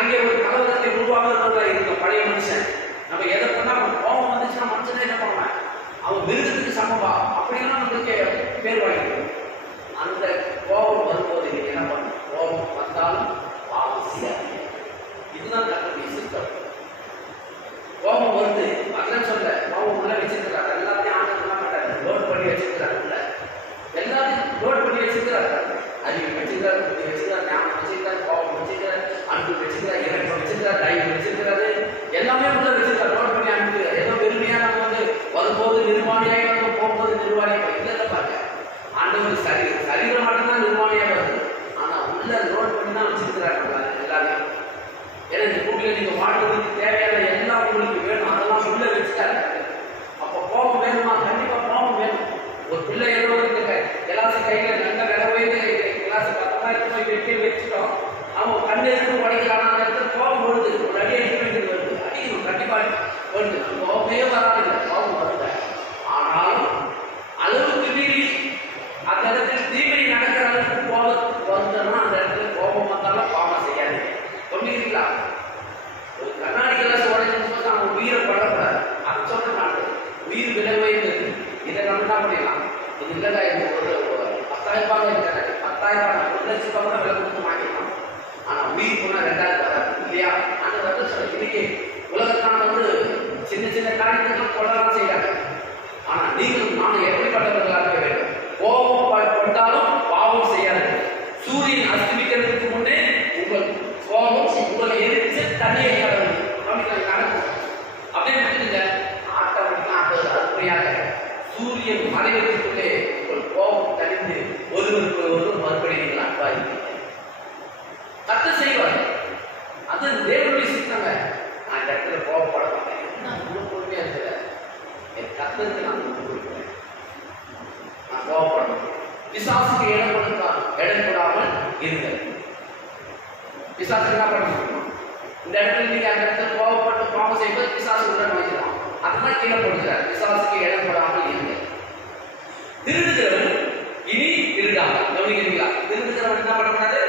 அங்கே ஒரு கலவரத்தை உருவாக்குறவர்களா இருக்கும் பழைய மனுஷன். நம்ம எதை பண்ணா கோபம் வந்துச்சுன்னா மனுஷனே என்ன பண்ணுவேன்? அவன் மிருகத்துக்கு சமபா அப்படின்னா நம்மளுக்கு பேர் வாங்கிடும். அந்த கோபம் வரும்போது நீங்க என்ன பண்ணணும்? கோபம் வந்தாலும் பாவம் செய்யாதீங்க. இதுதான் கற்றுடைய சித்தம். கோபம் வருது அதெல்லாம் சொல்ல, கோபம் உள்ள வச்சிருக்கிறார், எல்லாத்தையும் ஆனந்தம் மாட்டாரு, லோட் பண்ணி வச்சிருக்கிறார், உள்ள எல்லாத்தையும் லோட் பண்ணி வச்சிருக்கிறார். அறிவு வச்சிருக்கிறார், புத்தி வச்சிருக்கிறார், ஞானம் வச்சிருக்கிறார், கோபம் வச்சிருக்கிறார், அன்பு வச்சிருக்கிறார், இறக்கம் வச்சிருக்கிறார், தயவு வச்சிருக்கிறாரு, எல்லாமே உள்ள வச்சிருக்கார். லோட் பண்ணி அனுப்பிக்கிறார். ஏதோ பெருமையா நம்ம வந்து வரும்போது நிர்வாணியாக வந்து போகும்போது நிர்வாணியாக இல்லை பாருங்க. ஆண்டவர் சரீரம் மட்டும்தான் நிர்வாணியாக வருது. ஆனா உள்ள லோட் பண்ணி தான் வச்சிருக்கிறாங்க எல்லாரையும். ஏன்னா இந்த கூட்டில நீங்க வாழ்றதுக்கு தேவையான எல்லாம் உங்களுக்கு வேணும், அதெல்லாம் உள்ள வச்சுட்டாங்க. அப்ப கோபம் வேணுமா? கண்டிப்பா கோபம் வேணும். ஒரு பிள்ளை ஏதோ கிளாஸ் கையில நல்ல விலை உயர்ந்து கிளாஸ் 10,000 போய் வெட்டி வச்சுட்டோம், அவன் கண்ணு எடுத்து உடைக்கிறான். அந்த இடத்துல கோபம் வருது, ஒரு அடி அடிக்க வேண்டியது வருது, அடிக்கணும், கண்டிப்பா வருது. கோபமே வராது, கோபம் வருது. ஆனாலும் அளவுக்கு மீறி அந்த இடத்துல தீமை நடக்கிற அளவுக்கு கோபம் வந்தோம்னா அந்த இடத்துல கோபம் வந்தாலும் பாவம் செய்யாது. சொல்லிக்கிறீங்களா? ஒரு கண்ணாடி கிளாஸ் உடைஞ்சு போது அவன் உயிரை படக்கூடாது. அதை சொல்ல மாட்டேன். உயிர் விலை உயர்ந்தது. இதை நம்ம என்ன பண்ணிடலாம்? இது இல்லைடா, இது ஒரு 10,000 ரூபாய் இருக்காது, 10,000 1,00,000 கூட விலை கொடுத்து வாங்கிக்கலாம். ஆனால் உயிர் போனால் 2,000 வராது இல்லையா? அந்த வந்து சொல்ல இன்னைக்கு உலகத்தான வந்து சின்ன சின்ன காரியத்துக்கு கொள்ளலாம் செய்யறாங்க. ஆனால் நீங்கள் நான் எப்படிப்பட்டவர்களாக வேண்டும்? கோபம் கொண்டாலும் பாவம் செய்யாது. சூரியன் அஸ்தமிக்கிறதுக்கு முன்னே உங்கள் கோபம் உங்களை எரிச்சு தண்ணியை கடவுள் நடக்கும். அப்படியே விட்டுங்க, ஆட்டோமேட்டிக்காக அருமையாக சூரியன் மறைவதற்குள்ளே உங்கள் கோபம் தணிந்து ஒருவருக்கு ஒருவர் மறுபடியும் நீங்கள் அன்பாயிருக்கீங்க. கத்து செய்வார். அது தேவனுடைய சித்தங்க. நான் இந்த இடத்துல கோபப்பட மாட்டேன், நான் இன்னும் பொறுமையா இருக்கிற என் கத்தருக்கு நான் கொடுக்கிறேன், நான் கோபப்படணும். பிசாசுக்கு இடம் கொடாமல் இருங்கள். பிசாசு என்ன பண்ணணும்? இந்த இடத்துல நீங்க அந்த இடத்துல கோபப்பட்டு பாவம் செய்வது பிசாசு உடன் வைக்கலாம். அதெல்லாம் கீழே போடுகிறார். பிசாசுக்கு இடம் கொடாமல் இருங்க. திருடுகிறவன் இனி திருடாமல். கவனிக்கிறீங்களா? திருடுகிறவன் என்ன பண்ணக்கூடாது?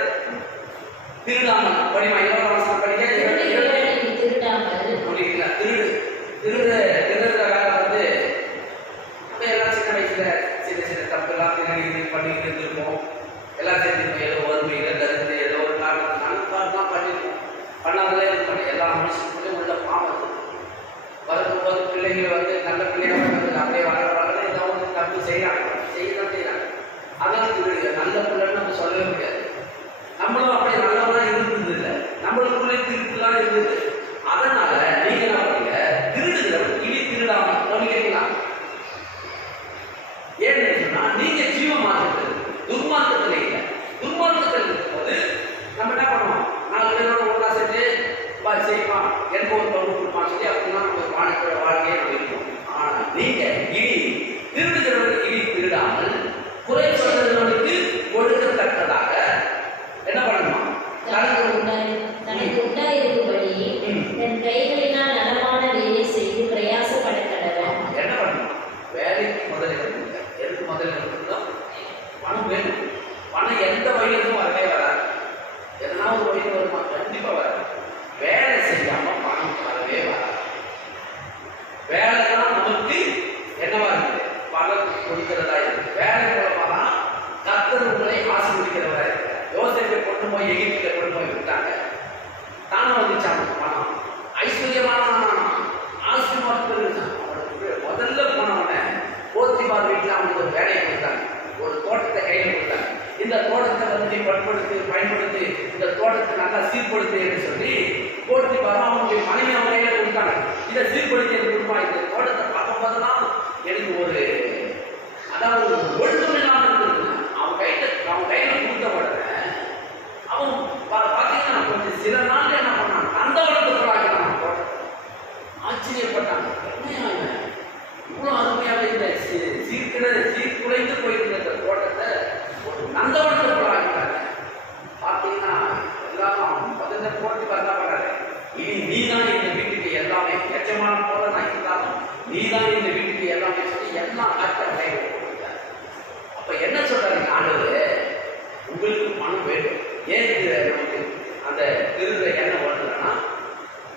திருடாமல். படிமா 20 வருஷம் படிக்க கவனிக்கிறீங்களா? திருடுற வேலை வந்து நம்ம எல்லாம் சின்ன வயசுல சின்ன சின்ன தப்பு எல்லாம் திருடி பண்ணிக்கிட்டு இருந்திருப்போம். எல்லாம் சேர்ந்து ஏதோ வறுமையில தருந்து ஏதோ ஒரு காரணத்தினால தான் பண்ணிருக்கோம். பண்ணாதே இருப்பாங்க. எல்லா மனுஷனுக்குள்ளே உள்ள பாவம் வரும்போது பிள்ளைகள் வந்து நல்ல பிள்ளையாக வந்து அப்படியே வளர ஏதாவது தப்பு செய்யறாங்க, செய்யதான் செய்யறாங்க. அதான் திருடுங்க. நல்ல பிள்ளைன்னு நம்ம சொல்லவே முடியாது. நம்மளும் அப்படி நல்லவெல்லாம் இருந்தது இல்லை, நம்மளுக்குள்ளே திருட்டுலாம் இருந்தது. அதனால நீங்க என்ன பண்ணுங்க? திருடுகிறவன் இனி திருடாம. கவனிக்கிறீங்களா? ஏன்னு சொன்னா நீங்க ஜீவ மாற்றத்தில் துர்மார்க்கத்தில் இல்லை. துர்மார்க்கத்தில் இருக்கும்போது நம்ம என்ன பண்ணுவோம்? 4 பேரோட ஒன்றா சேர்ந்து செய்வான் எனக்கு ஒரு பங்கு கொடுப்பான்னு சொல்லி அப்படின்னா நம்ம வாழ்க்கையை நம்ம இருக்கோம். ஆனால் நீங்க இனி திருடுகிறவனுக்கு இனி திருடாமல் குறை சொல்றவனுக்கு கொடுக்கத்தக்கதாக என்ன பண்ணணுமா? தனக்கு உண்டாயிருக்கும்படி தன் கைகளினால் நலமான வேலை செய்து பிரயாசப்படக்கடவன். என்ன பண்ணணும்? வேலைக்கு முதலில் இருக்குங்க. எதுக்கு முதலில் இருக்குதோ? பணம் வேணும். பணம் எந்த வழியிலும் வரவே வராது. எதனா ஒரு வழியில் வருமா? கண்டிப்பா வராது. வேலை செய்யாம பணம் வரவே வராது. வேலை தான் நமக்கு என்னவா இருக்குது? பணம் கொடுக்கிறதா இருக்கு. வேலை மூலமா தான் எகிப்தில் கொண்டு போய் விட்டாங்க. தானே வந்துச்சான் பணம், ஐஸ்வர்யமான ஆசீர்வாதம் இருந்துச்சான். அவனுக்கு முதல்ல போனவனே போத்திபார் வீட்டில் அவனுக்கு ஒரு வேலையை கொடுத்தாங்க, ஒரு தோட்டத்தை கையில் கொடுத்தாங்க. இந்த தோட்டத்தை வந்து நீ பயன்படுத்தி இந்த தோட்டத்தை நல்லா சீர்படுத்து என்று சொல்லி போத்திபார் அவனுடைய மனைவி அவரையில கொடுத்தாங்க. இதை சீர்படுத்தி என்று கொடுப்பான். இந்த தோட்டத்தை பார்க்கும் போதெல்லாம் எனக்கு ஒரு அதாவது ஒழுக்கம் இல்லாமல் இருக்குது. அவன் கையில கொடுத்த உடனே அவன் பார்த்தீங்கன்னா கொஞ்சம் சில நாள் என்ன பண்ணான், நந்தவனத்துக்குள்ளாக்கினான் தோட்டத்தை. ஆச்சரியப்பட்டாங்க, இவ்வளோ அருமையாக இந்த சீர்குலைந்து போயிருந்த இந்த தோட்டத்தை ஒரு நந்தவனத்துக்குள்ளாக்கினாங்க. பார்த்தீங்கன்னா எல்லாரும் பதினெட்டு போட்டு பார்த்தா பண்ணாரு, இனி நீதான் இந்த வீட்டுக்கு எல்லாமே, எச்சமான போல நான் இருந்தாலும் நீதான் இந்த வீட்டுக்கு எல்லாமே சொல்லி எல்லாம் காட்ட. அப்ப என்ன சொல்றாரு ஆண்டவர், உங்களுக்கு பணம் வேண்டும். ஏன் நமக்கு அந்த திருட என்ன வருதுன்னா,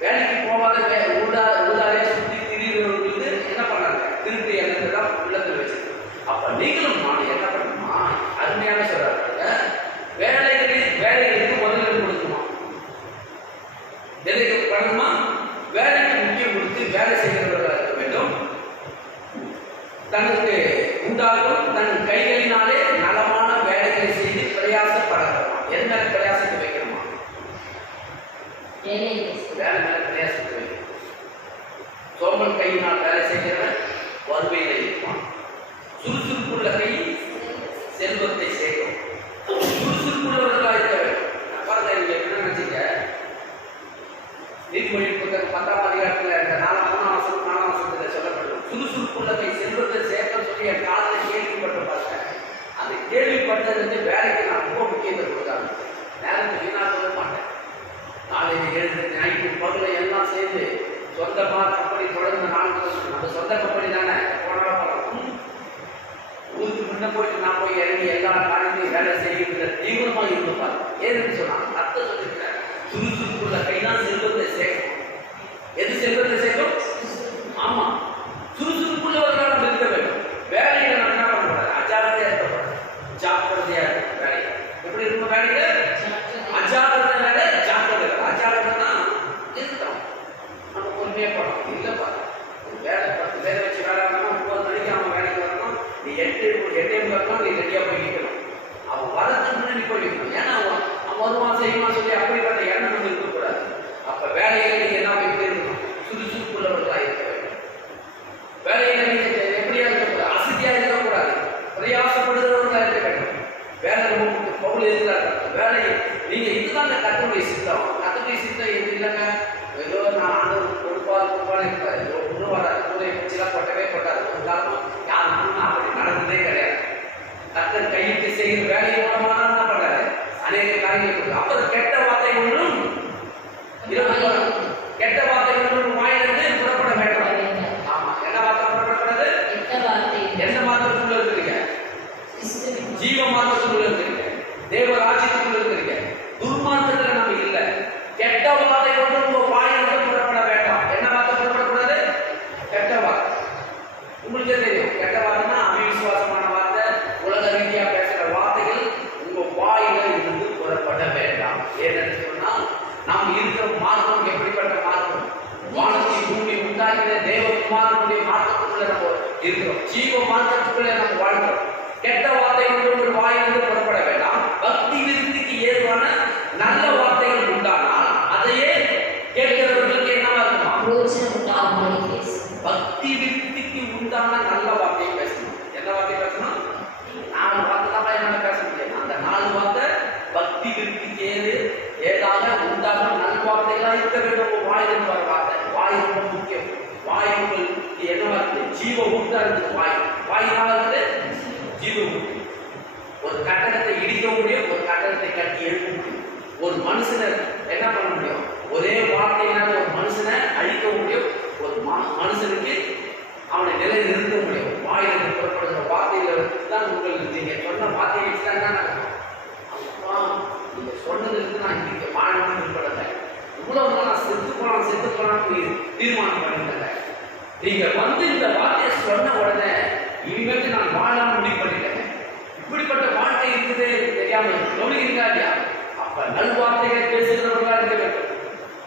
வேலைக்கு போகாத ஊடாலே சுற்றி திடீர்னு என்ன பண்ணாங்க, திருட்டு எண்ணத்தை தான் உள்ளத்தில் வச்சிருக்கு. அப்ப நீங்களும் நான் என்ன பண்ணணுமா, அருமையான சொல்றாங்க, வேலைகளுக்கு முதலில் கொடுக்குமா, வேலைக்கு பண்ணணுமா, வேலைக்கு முக்கியம் கொடுத்து வேலை செய்கிறவர்களாக இருக்க வேண்டும். தனக்கு உண்டாகும் தன் கைகளினாலே நலமான வேலைகளை செய்து பிரயாசப்படலாம். என் மேல பிரயாசத்தை வைக்கணுமா, வேலை மேல பிரயாசத்தை வைக்கணும். சோம்பல் கையினால் வேலை செய்கிறவன் வறுமையில இருப்பான். சுறுசுறுப்புள்ள கை செல்வத்தை சேர்க்கும். சுறுசுறுப்புள்ளவர்களாக இருக்க வேண்டும். பாருங்க, நீங்க என்ன நினைச்சீங்க, நீதிமொழி புத்தகம் 10ஆம் அதிகாரத்தில் இந்த 4ஆம் வசனத்தில் சொல்லப்படும் சுறுசுறுப்புள்ள கை செல்வத்தை சேர்க்க சொல்லி என் காலையில் கேள்விப்பட்டு பார்த்தேன். அந்த கேள்விப்பட்டது வேலைக்கு நான் ரொம்ப முக்கியத்துவம் கொடுத்தாங்க. நேரத்தை வீணாக மாட்டேன். காலையில் எழுந்து நைட்டு பகலை எல்லாம் சேர்ந்து சொந்தமாக கம்பெனி தொடர்ந்து 4 வருஷம் நம்ம சொந்த கம்பெனி தானே, போனாலும் போகலாம். ஊருக்கு முன்ன போயிட்டு நான் போய் இறங்கி எல்லா காரியத்தையும் வேலை செய்யுங்கிற தீவிரமாக இருந்துப்பாரு. ஏன்னு சொன்னாங்க, அர்த்தம் சொல்லியிருக்கேன். சுறுசுறுப்புள்ள கைதான் செல்வத்தை சேர்க்கும். எது செல்வத்தை சேர்க்கும்? ஆமா, சுறுசுறுப்புள்ளவர்களாக இருக்க வேண்டும். வேலையில நம்ம என்ன பண்ணக்கூடாது, அஜாக்கிரதையா இருக்கக்கூடாது, ஜாக்கிரதையா இருக்கும். வேலை எப்படி இருக்கும், வேலையில அஜாக்கிரதை வேலை, ஜாக்கிரதை வேலை. அஜாக்கிரதை தான் இருக்கணும், நம்ம பொறுமையா போகணும். இல்லைப்பா, வேலை 10 பேரை வச்சு வேலை வரணும், 9 மணிக்கு அவன் வேலைக்கு வரணும், நீ 8 வரணும், நீ ரெடியா போய் நிற்கணும். அவன் வரதுக்கு முன்னாடி போய் நிற்கணும். ஏன்னா அவன் வருவான் செய்வான் சொல்லி அப்படிப்பட்ட எண்ணம் நம்ம இருக்கக்கூடாது. அப்ப வேலையில நீங்க என்ன எப்படி இருக்கணும், சுறுசுறுப்புள்ளவர்களாக இருக்க வேண்டும். வேலையில நீங்க எப்படியா இருக்கக்கூடாது, அசதியா இருக்கக்கூடாது, பிரயாசப்படுகிறவர்களாக இருக்க வேண்டும். வேலை ரொம்ப பவுல் இருக்கிறாங்க. வேலை நீங்க இதுதான் அந்த கத்தருடைய சித்தம். கத்தருடைய சித்தம் எது இல்லைங்க, ஏதோ நான் ஆண்டவர் கொடுப்பாரு இருக்காரு, ஒன்றும் வராது, கூரையை பிடிச்செல்லாம் கொட்டவே கொட்டாது. ஒரு காலமும் யாருக்கும் அப்படி நடந்ததே கிடையாது. கத்தர் கையிட்டு செய்கிற வேலையை மூலமாக என்ன பண்றாரு, அநேக காரியங்கள். அப்புறம் கெட்ட வார்த்தை ஒன்றும் கெட்ட வார்த்தை ஒன்றும் வாயிலிருந்து புறப்பட வேண்டாம். ஆமா, என்ன வார்த்தை புறப்படக்கூடாது, என்ன மாத்திரத்துக்குள்ள இருக்கிறீங்க, ஜீவ மாத்திரத்துக்குள்ள இருக்கிறீங்க, தேவ ராஜ்யத்துக்குள்ள இருக்கிறீங்க. துர்மார்க்கத்துல நம்ம இல்லை. கெட்ட வார்த்தை ஒன்றும் உங்க வாயிலிருந்து புறப்பட வேண்டாம். என்ன வார்த்தை புறப்படக்கூடாது, கெட்ட வார்த்தை. உங்களுக்கே தெரியும், கெட்ட வார்த்தைன்னா அவிசுவாசமான வார்த்தை, உலக ரீதியா பேசுற வார்த்தைகள் உங்க வாயில இருந்து புறப்பட வேண்டாம். ஏன்னு சொன்னா, நாம் இருக்கிற மார்க்கம் எப்படிப்பட்ட மார்க்கம், வானத்தை பூமி உண்டாக்கின தேவகுமாரனுடைய மார்க்கத்துக்குள்ள நம்ம இருக்கிறோம். ஜீவ மார்க்கத்துக்குள்ள நம்ம வாழ்கிறோம். கெட்ட வார்த்தை ஒன்று வாயிலிருந்து புறப்பட வேண்டாம். பக்தி விருத்திக்கு ஏதுவான நல்ல வார்த்தைகள் உண்டானால் அதையே கேட்கிறவர்களுக்கு என்னவா இருக்குமா, பக்தி விருத்திக்கு உண்டான நல்ல வார்த்தையை பேசணும். என்ன வார்த்தை பேசணும், 4 வார்த்தை தான் என்னால பேச முடியாது. அந்த 4 வார்த்தை பக்தி விருத்திக்கு ஏதாக உண்டாக நல்வார்த்தைகளாக இருக்க வேண்டும். வாயிலிருந்து வர வார்த்தை, வாய் ரொம்ப முக்கியம். வாய் உங்களுக்கு என்னவா இருக்குது, ஜீவ ஊட்டா இருக்குது. வாயினால இருக்குது ஜீவ ஊட்டு. ஒரு கட்டடத்தை இடிக்க முடியும், ஒரு கட்டடத்தை கட்டி எழுப்ப முடியும். ஒரு மனுஷனை என்ன பண்ண முடியும், ஒரே வார்த்தையினால ஒரு மனுஷனை அழிக்க முடியும். ஒரு மனுஷனுக்கு அவனை நிலை நிறுத்த முடியும். வாயிலிருந்து புறப்படுகிற வார்த்தையில தான் உங்களுக்கு நீங்க சொன்ன வார்த்தையை வச்சுதான் தான் அப்பா நீங்க சொன்னதுக்கு நான் இங்க வாழணும்னு விரும்பல. இவ்வளவு நாள் நான் செத்து போனான்னு தீர்மானம் பண்ணிட்டேன். நீங்க வந்து இந்த வார்த்தையை சொன்ன உடனே இனிமேல் நான் வாழாம முடிவு பண்ணிட்டேன். இப்படிப்பட்ட வாழ்க்கை இருக்குது தெரியாம கவனிக்கிறீங்களா இல்லையா? அப்ப அப்ப நல்வார்த்தைகளை பேசுகிறவர்களா இருக்க வேண்டும்.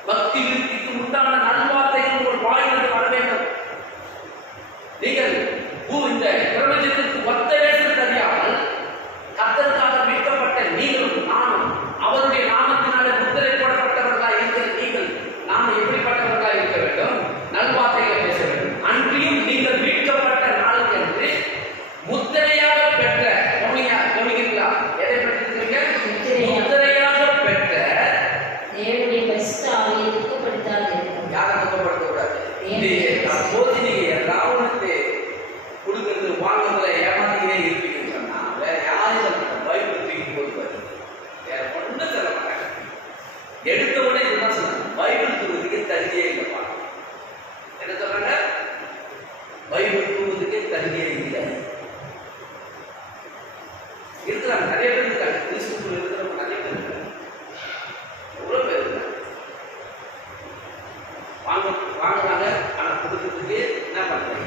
பக்தி விருத்திக்கு உண்டான நல்வார்த்தைகள் உங்கள் வாயிலிருந்து வர வேண்டும். நீங்கள் இந்த பிரபஞ்சத்திற்கு ஒத்த வேஷம் தெரியாமல் கர்த்தருக்காக மீட்கப்பட்ட நீங்களும் நானும் அவருடைய நாமத்தினாலே முத்திரை போடப்பட்டவர்களாக இருக்கிற நீங்கள் நாம் எப்படிப்பட்டவர்களாக இருக்க வேண்டும்? நல்வார்த்தைகளை பேச வேண்டும். அன்றியும் நீங்கள் மீட்கப்பட்ட நாளுக்கென்று முத்திரையாக பெற்ற கவனிக்கிறீங்களா? எதை பெற்றிருக்கிறீங்க? முத்திரையாக பெற்ற தேவனுடைய பரிசுத்த ஆவியை துக்கப்படுத்தாதீர்கள். யாரை துக்கப்படுத்தக்கூடாது? போது நீங்க ராவணத்தை கொடுக்கறது வாங்குறதுல ஏமாத்திக்கிட்டே இருப்பீங்கன்னு சொன்னா வேற யாரும் பைபிள் தூக்கி போடுவாரு, வேற ஒன்றும் சொல்ல மாட்டாங்க. எடுத்த உடனே இதுதான் சொன்னாங்க, பைபிள் தூக்குறதுக்கு தகுதியே இல்லைப்பா. என்ன சொல்றாங்க? பைபிள் தூக்குறதுக்கு தகுதியே இல்லை. இருக்கிறாங்க, நிறைய பேர் இருக்காங்க, கிறிஸ்துக்குள்ள இருக்கிறவங்க நிறைய பேர் இருக்காங்க, எவ்வளோ பேர் இருக்காங்க. வாங்குறாங்க, ஆனா கொடுக்கறதுக்கு என்ன பண்றாங்க?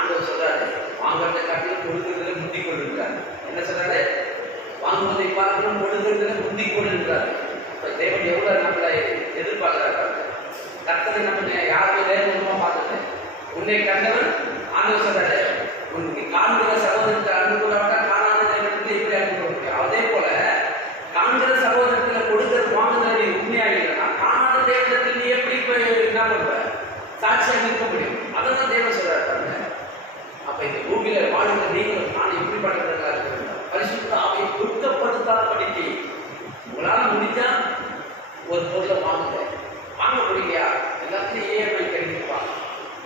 ஆண்டவர் சொல்றாரு, வாங்குறதை காட்டிலும் கொடுக்கறதுல முந்தி கொண்டு இருக்கிறார். என்ன சொல்றாரு? வாங்குவதை பார்க்கணும், கொடுக்கறதுல முந்தி கொண்டு இருக்கிறார். இப்ப தேவன் எவ்வளவு நம்மளை எதிர்பார்க்கிறார். கர்த்தரை நம்ம யாருமே நேர்முகமா பார்த்துட்டு உன்னை கண்டவன் ஆண்டவர் சொல்றாரு, உனக்கு காண்கிற சகோதரத்தை அனுகூலமாட்டா காணாத தேவனுக்கு இப்படி அனுகூலம். அதே போல காண்கிற சகோதரத்துல கொடுக்கறது வாங்குறது உண்மையாக இல்லைன்னா காணாத தேவனத்தில் நீ எப்படி என்ன பண்ணுவ? சாட்சியாக நிற்க முடியும். அதான் தேவன் சொல்றாரு. அப்ப இந்த பூமியில வாழ்கிற நீங்களும் நான் எப்படிப்பட்டவர்களாக இருக்க வேண்டும்? பரிசுத்த ஆவியை துக்கப்படுத்தாத படிக்க உங்களால முடிஞ்சா ஒரு பொருளை வாங்க முடியலையா? எல்லாத்துக்கும் இஎம்ஐ கிடைக்குப்பா,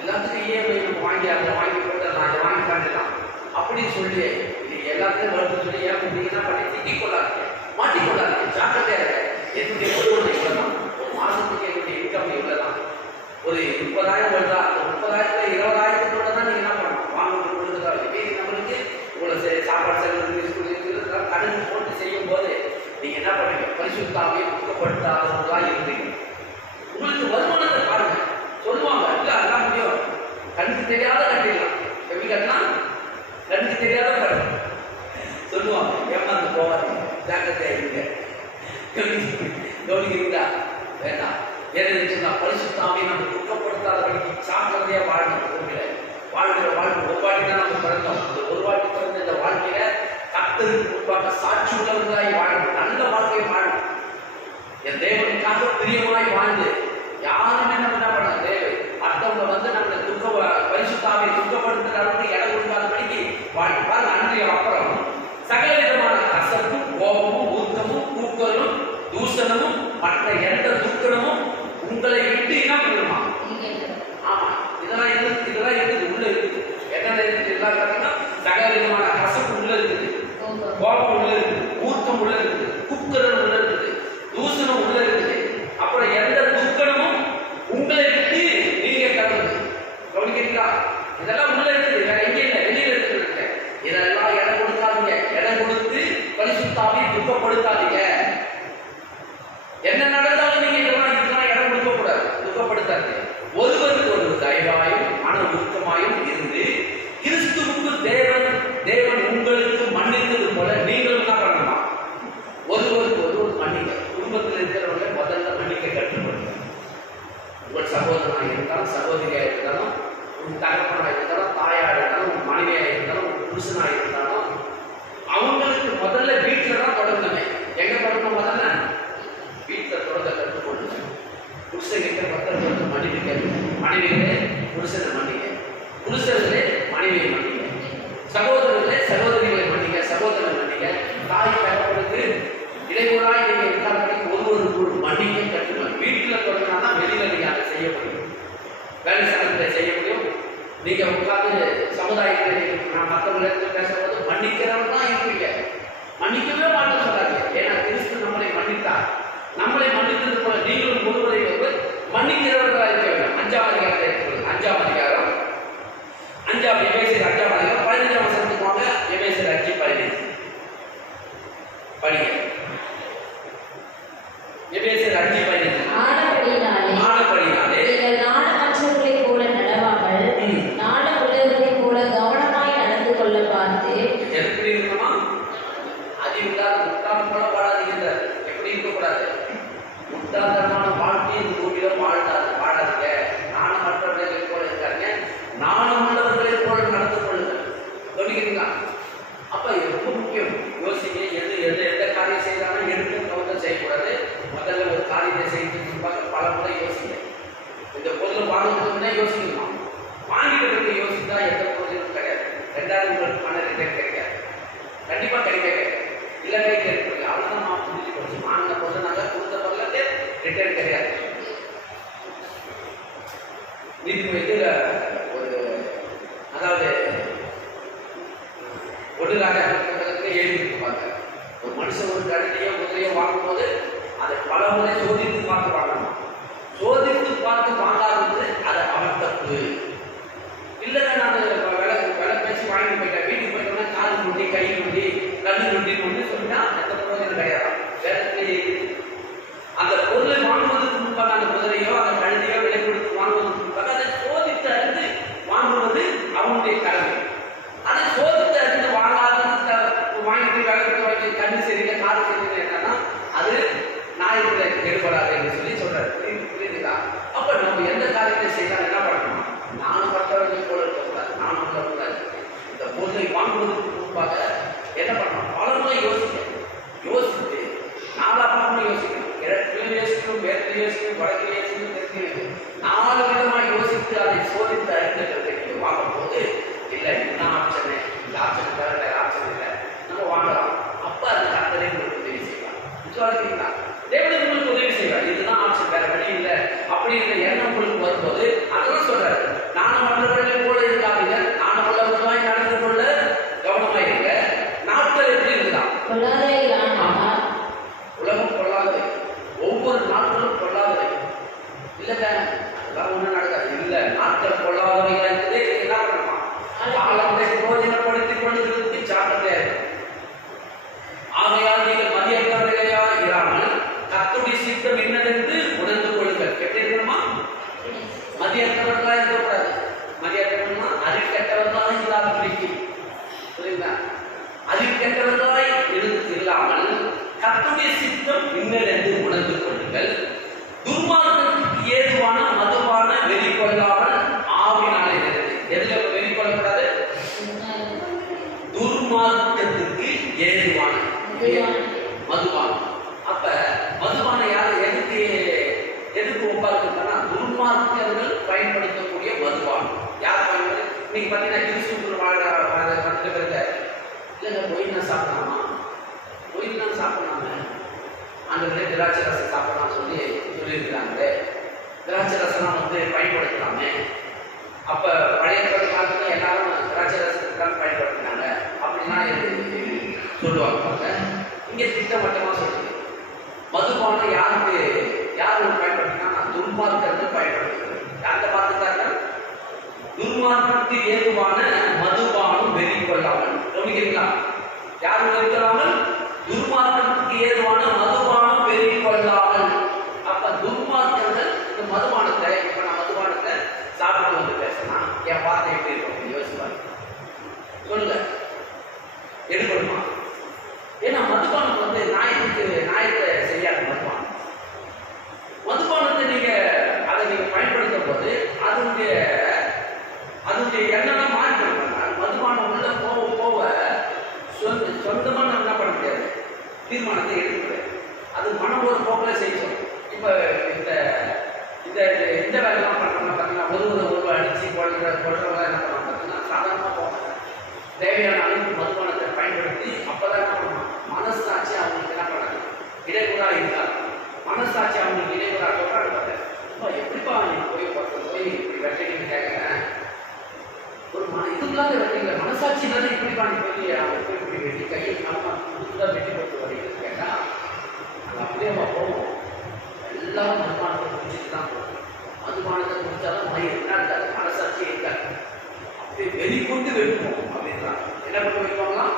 எல்லாத்துக்கும் இஎம்ஐ வாங்கி அதை வாங்கி போட்டு நான் அதை வாங்கி பண்ணிடலாம் அப்படின்னு சொல்லி நீங்க எல்லாத்தையும் வளர்த்து சொல்லி ஏன் முடியுங்கன்னா பண்ணி திட்டிக் கொள்ளாதீங்க, மாட்டிக்கொள்ளாதீங்க. ஜாக்கிரதையாக என்னுடைய பொருள் இவ்வளவுதான், ஒரு மாசத்துக்கு என்னுடைய இன்கம் இவ்வளவுதான், ஒரு 30,000 வருதா, அந்த 30,000 20,000 தான் நீங்க என்ன பண்ணணும்? வாங்க கொடுக்குறதா நம்மளுக்கு இவ்வளவு சாப்பாடு செலவு கணக்கு போட்டு செய்யும் போது நீங்க என்ன பண்ணுங்க? பரிசுத்த ஆவியை துக்கப்படுத்தாதவர்களா இருந்தீங்க. உங்களுக்கு வருமானத்தை பாருங்க. சொல்லுவாங்க, இல்ல அதெல்லாம் முடியும், கண்ணுக்கு தெரியாத கட்டிடலாம். எப்படி கட்டலாம்? கண்ணுக்கு தெரியாத கட்டணும் சொல்லுவாங்க. ஏமாந்து போவாதீங்க, ஜாக்கிரதையா இருங்க. கவனிக்கிறீங்களா? வேண்டாம். ஏன்னு சொன்னா பரிசுத்த ஆவியை நம்ம துக்கப்படுத்தாதபடிக்கு ஜாக்கிரதையா வாழணும். வாழ்கிற வாழ்க்கை ஒரு வாட்டி தான் நம்ம பிறந்தோம். இந்த ஒரு வாட்டி பிறந்த இந்த வாழ்க்கையில கர்த்தருக்கு முன்பாக சாட்சி உள்ளவர்களாய் வாழணும், நல்ல வாழ்க்கையை வாழணும். என் தேவனுக்காக பிரியமாய் வாழ்ந்து யாருமே நம்ம என்ன பண்ண தேவை மற்றவங்க நம்மளை பரிசுத்த ஆவியை துக்கப்படுத்துறாங்க இடம் கொடுக்காதபடிக்கு வாழணும். பாருங்க, அன்றைய அப்புறம் சகல விதமான கசப்பும் கோபமும் ஊக்கமும் கூக்கலும் தூஷணமும் மற்ற எந்த துக்கணமும் உங்களை விட்டு என்ன பண்ணுமா? ஆமா, இதெல்லாம் இருக்குது, உள்ள இருக்குது. என்ன இருக்குது? எல்லாம் பார்த்தீங்கன்னா சகல விதமான கசப்பு உள்ள இருக்குது, கோபம் உள்ள இருக்குது, ஊக்கம் உள்ள இருக்குது, குக்கரம் உள்ள இருக்குது, தூஷணம் உள்ள இருக்குது. அப்புறம் எந்த துக்கணமும் உங்களை விட்டு நீங்க கடந்து கவனிக்கிறீங்களா? இதெல்லாம் உள்ள இருக்குது, வேற எங்கே இல்லை, வெளியில இருக்குது. இதெல்லாம் இடம் கொடுக்காதீங்க. இடம் கொடுத்து பரிசுத்த ஆவியை துக்கப்படுத்தாதீங்க. என்ன நடந்தாலும் நீங்க இதெல்லாம் இடம் கொடுக்க கூடாது, துக்கப்படுத்தாதீங்க. ஒருவருக்கு ஒரு தயவாயும் மன உருக்கமாயும் இருந்து கிறிஸ்துவுக்கு தேவன் உங்களுக்கு மன்னித்தது போல நீங்களும் என்ன பண்ணணுமா? ஒருவருக்கு ஒருவர் மன்னிக்க. குடும்பத்தில் இருக்கிறவங்க முதல்ல மன்னிக்க கற்றுக்கொள்ளுங்க. உங்கள் சகோதரனாக இருந்தாலும் சகோதரியாக இருந்தாலும் உன் தகப்பனாக இருந்தாலும் தாயாக இருந்தாலும் உன் மனைவியாக இருந்தாலும் உன் புருஷனாக இருந்தாலும் அவங்களுக்கு முதல்ல வீட்டில் தான் தொடங்கணுமே. எங்க தொடங்கணும்? முதல்ல வீட்டில் தொடங்க கற்றுக்கொள்ளுங்க. புருஷங்கிட்ட பத்திரத்தை மன்னிப்பு கேட்க, மனைவிகளே புருஷனை மன்னிக்க, புருஷர்களே மனைவியை மன்னிக்க, சகோதரர்களே சகோதரிகளை மன்னிக்க, சகோதரனை மன்னிக்க, தாய் தகப்பனுக்கு இடையூறாய் நீங்க எல்லாத்தையும் ஒருவருக்கு மன்னிக்க கற்றுக்கணும். வீட்டில் தொடங்கினாதான் வெளியில நீங்க அதை செய்ய முடியும், வேலை ஸ்தலத்தில் செய்ய முடியும். நீங்க உட்காந்து சமுதாயத்தில் நான் மற்றவங்க பேசும்போது மன்னிக்கிறவங்க தான் இருப்பீங்க, மன்னிக்கவே மாட்டேன்னு சொல்லாதீங்க. ஏன்னா கிறிஸ்து நம்மளை மன்னித்தார். நம்மளை மன்னித்தது போல நீங்களும் ஒருவரை ஒருவர் மன்னிக்கிறவர்களாக இருக்க வேண்டும். 5ஆம் அதிகாரத்தை எடுத்துக்கொள்ளுங்க. 5ஆம் அதிகாரம் 5ஆம் எபேசியர் 5ஆம் அதிகாரம் 15ஆம் வசனத்துக்கு வாங்க. எபேசியர் 5:15 படிங்க. எபேசியர் 5:15 ஆனபடியினாலே நீங்கள் நாணமற்றவர்களைப் போல நடவாமல் நாணம் உள்ளவர்களைப் போல கவனமாய் நடந்து கொள்ள பார்த்து எப்படி இருக்கணுமா? அறிவுள்ள மனுஷன் ஒரு கழுதையோ குதிரையோ வாங்கும்போது அதை பல முறை சோதித்து பார்த்து வாங்கணும். சோதித்து பார்த்து வாங்காதது அது அவன் தப்பு. இல்லைங்க நான் விலை பேசி வாங்கி போயிட்டேன், வீட்டுக்கு போயிட்டோம்னா காது நொண்டி கை நொண்டி கண்ணு நொண்டின்னு ஒன்று சொல்லிட்டா எந்த பிரயோஜனம் கிடையாது. வேதத்திலேயே அந்த பொருளை வாங்குவதற்கு முன்பாக அந்த குதிரையோ அந்த கழுதையோ விலை கொடுத்து வாங்குவதற்கு முன்பாக அதை சோதித்து அறிந்து வாங்குவது அவனுடைய கடமை. அதை சோதித்து அறிந்து வாங்காத வாங்கிட்டு வேலை கொடுத்து வாங்கி கண்ணு சரியில்லை காது சரியில்லை என்னன்னா அது நாயகத்தை எடுபடாது என்று சொல்லி சொல்றாரு. புரியுதுங்களா? அப்ப நம்ம எந்த காரியத்தை செய்தாலும் என்ன பண்ணணும்? நானும் மற்றவர்களை போல இருக்கக்கூடாது, நானும் இருக்கக்கூடாது. இந்த பொருளை வாங்குவதற்கு முன்பாக என்ன பண்ணணும்? பலமுறை யோசித்து நாலாபலமுறை யோசிக்கணும். கிழக்கிலும் யோசிக்கணும், மேற்கிலும் யோசிக்கணும், வடக்கிலும் யோசிக்கணும், தெற்கிலும் 4 விதமாக யோசித்து அதை சோதித்து அறிந்து வாங்கும் போது இல்லை இதுதான் ஆப்ஷனு, இந்த ஆப்ஷன் தவிர வேற ஆப்ஷன் இல்லை, நம்ம வாங்கலாம். அப்ப அது கர்த்தரே உங்களுக்கு உதவி செய்வார். விசுவாசிங்களா? தேவன் உங்களுக்கு உதவி செய்வார். இதுதான் ஆப்ஷன், வேற வழி இல்லை அப்படிங்கிற எண்ணம் உங்களுக்கு வரும்போது அதெல்லாம் சொல்றாரு. நானும் மற்றவர்களை போல இருக்காதீங்க, நானும் உள்ளவர்களாய் நடந்து கொள்ள கவனமாய் இருங்க. நாட்கள் எப்படி இருக்குதான்? உலகம் பொல்லாதவை, ஒவ்வொரு நாட்களும் பொல்லாதவை. இல்லைங்க அதெல்லாம் ஒன்றும் நடக்காது. இல்லை, நாட்கள் பொல்லாதவைகள் இருக்குது. என்ன பண்ணணுமா? காலத்தை பிரயோஜனப்படுத்திக் கொள்வதற்கு ஜாக்கிரதையா இருக்கும். ஆகையால் நீங்கள் மதியற்றவர்களையா இராமல் கர்த்தருடைய சித்தம் என்னதென்று உணர்ந்து கொள்ளுங்கள். எப்படி இருக்கணுமா? மதியற்றவர்களா இருக்கக்கூடாது. மதியற்றவர்களா அறிக்கெட்டவர்களாக இல்லாத பிடிக்கும். புரியுதா? அறிக்கெட்டவர்களாய் இல்லாமல் கர்த்தருடைய சித்தம் என்னதென்று உணர்ந்து கொள்ளுங்கள். துர்மார்க்கத்துக்கு ஏதுவான மதுவான வெறி கொள்ளாமல் ஆவினாலே நிறைந்தது. எதுல வெறி கொள்ளக்கூடாது? துர்மார்க்கத்துக்கு ஏதுவான மதுபான. அப்ப மதுபான யார் எதுக்கு ஒப்பாக்குன்னா துர்மார்க்கர்கள் பயன்படுத்தக்கூடிய மதுபானம். யார் பயன்படுத்த? இன்னைக்கு பார்த்தீங்கன்னா கிறிஸ்துக்குள் வந்துட்டு பிறகு இல்லைங்க பொயினா சாப்பிடலாமா, பொயினா சாப்பிடலாம அந்த திராட்சை ரசம் சாப்பிடலாம் சொல்லியிருக்கிறாங்க. திராட்சை ரசம்லாம் பயன்படுத்தலாமே. அப்ப பழைய காலத்துல எல்லாரும் திராட்சை ரசத்துக்கு தான் பயன்படுத்தினாங்க அப்படின்னா சொல்லுவாங்க. இங்க திட்டவட்டமா சொல்லுது மதுபானம் யாரு பயன்படுத்தினா துர்மார்க்கர்கள் பயன்படுத்துகிறது. யார்கிட்ட பார்த்துட்டாங்க? துர்மார்க்கத்துக்கு ஏதுவான மதுபானம் வெறி கொள்ளாமல். கவனிக்கிறீங்களா? யாரும் வெறிக்கொள்ளாமல் துர்மார்க்கத்துக்கு ஏதுவான மதுபானம் வெறி கொள்ளாமல். அப்ப துர்மார்க்கர்கள் இந்த மதுபானத்தை, இப்ப நான் மதுபானத்தை சாப்பிட்டு வந்து பேசினா என் வார்த்தை எப்படி இருக்கும் யோசிப்பாங்க. சொல்லுங்க, எடுக்கணுமா? ஏன்னா மதுபானம் நாயத்தை செய்யாது. மதுபானத்தை நீங்க பயன்படுத்தும் போது அதனுடைய எண்ணெல்லாம் மாறிக்கணும். மதுபானம் உள்ள போக சொந்தமா நம்ம என்ன பண்ண முடியாது, தீர்மானத்தை எடுக்கக்கூடாது. அது மனம் ஒரு போக்கில் செய்யும். இப்ப இந்த வேலைலாம் பண்ணோம்னா பார்த்தீங்கன்னா ஒரு அடிச்சு கொள்றவங்க என்ன பண்ணுவாங்க பார்த்தீங்கன்னா சாதாரணமாக போவாங்க. தேவையான அளவுக்கு மதுபானத்தை பயன்படுத்தி அப்பதான் என்ன பண்ணுவாங்க, மனசாட்சி அவங்களுக்கு என்ன பண்ணாங்க, இடையூறா இருந்தாங்க. மனசாட்சி அவங்களுக்கு இடையூறா சொல்றாங்க. எப்படிப்பா நீ போய் இப்படி வெட்டைன்னு கேட்கிறேன், ஒரு இதுக்குள்ளாத வெட்டிங்கள மனசாட்சி தானே இப்படிப்பா நீ போய் அவங்க போய் இப்படி வெட்டி கையை நம்ம புதுதான் வெட்டி போட்டு வரீங்கன்னு கேட்டா அது அப்படியே போவோம். எல்லாரும் மதுபானத்தை குடிச்சிட்டு தான் போகும். மதுபானத்தை குடிச்சாலும் என்ன இருக்காது, மனசாட்சி இருக்காது. அப்படியே வெறி கொண்டு வெட்டுவோம் அப்படின்றாங்க. என்ன பண்ணி வெட்டுவாங்களாம்?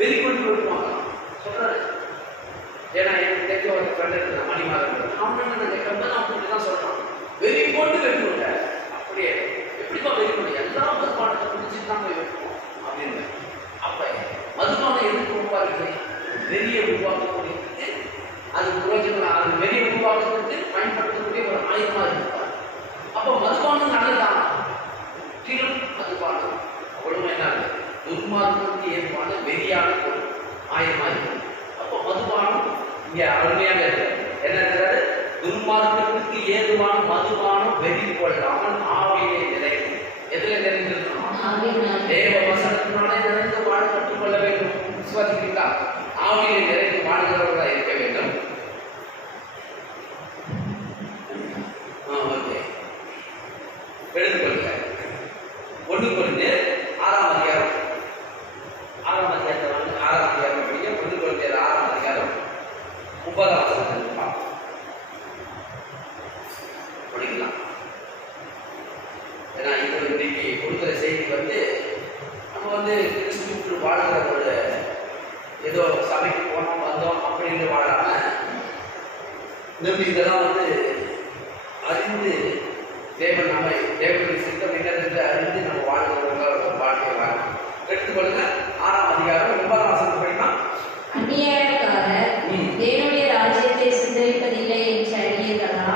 வெறி கொண்டு வெட்டுவாங்களாம் சொல்றாரு. ஏன்னா எனக்கு தெரிஞ்ச ஒரு ஃப்ரெண்ட் இருக்கு மணிமாறன், அவன் கேட்கும்போது நான் அப்படி தான் சொல்றான், வெறி கொண்டு வெட்டுவோங்க. அப்படியே எப்படிப்பா வெறி கொண்டு எல்லாம் மதுபானத்தை குடிச்சிட்டு தான் போய் வெட்டுவோம் அப்படின்னு. அப்ப மதுபானம் எதுக்கு உருவாக்குது? வெறியை உருவாக்கக்கூடியதுக்கு, அது புரோஜனம், அது வெறியை உருவாக்குறதுக்கு பயன்படுத்தக்கூடிய ஒரு ஆயுதமா இருப்பார். அப்போ மதுபானம் நல்லதான். முற்றிலும் மதுபானம் அவ்வளவு என்ன துர்மார்க்கத்துக்கு ஏற்பான வெறியான பொருள் ஆயுதமா இருக்கும். அப்போ மதுபானம் இங்க அருமையாக இருக்கு. என்ன இருக்கிறாரு? துர்மார்க்கத்துக்கு ஏதுவான மதுபானம் வெறி கொள்ளாமல் ஆவியிலே நிறைவு. எதுல நிறைந்திருக்கணும்? தேவ வசனத்தினாலே நிறைந்து வாழ கற்றுக்கொள்ள வேண்டும். விசுவாசிக்கிறீங்களா? ஆவியிலே நிறைந்து வாழ்கிறவர்களாக இருக்க வேண்டும். ஓகே, எடுத்துக்கொள்ளுங்க. 1 கொரிந்தியர் 6ஆம் அதிகாரம் 6ஆம் அதிகாரம் 1 கொரிந்தியர் 6ஆம் அதிகாரம் 30ஆம் வசனத்திலிருந்து பார்ப்போம். படிக்கலாம். ஏன்னா இது இன்னைக்கு கொடுக்குற செய்தி வந்து நம்ம வந்து கிறிஸ்துவுக்குள் வாழ்கிற ஒரு ஏதோ சபைக்கு போனோம் வந்தோம் அப்படின்னு வாழாம இதெல்லாம் வந்து அறிந்து தேவன் நம்மை தேவனுடைய சித்தம் என்னது அறிந்து நம்ம வாழ்கிறவங்க ஒரு வாழ்க்கையை வாழணும். எடுத்துக்கொள்ளுங்க 6ஆம் அதிகாரம் 9ஆம் வசனம் படிக்கலாம். அந்நியாயக்காரர் தேவனுடைய ராஜ்யத்தை சுதரிப்பதில்லை என்று அறியீர்களா?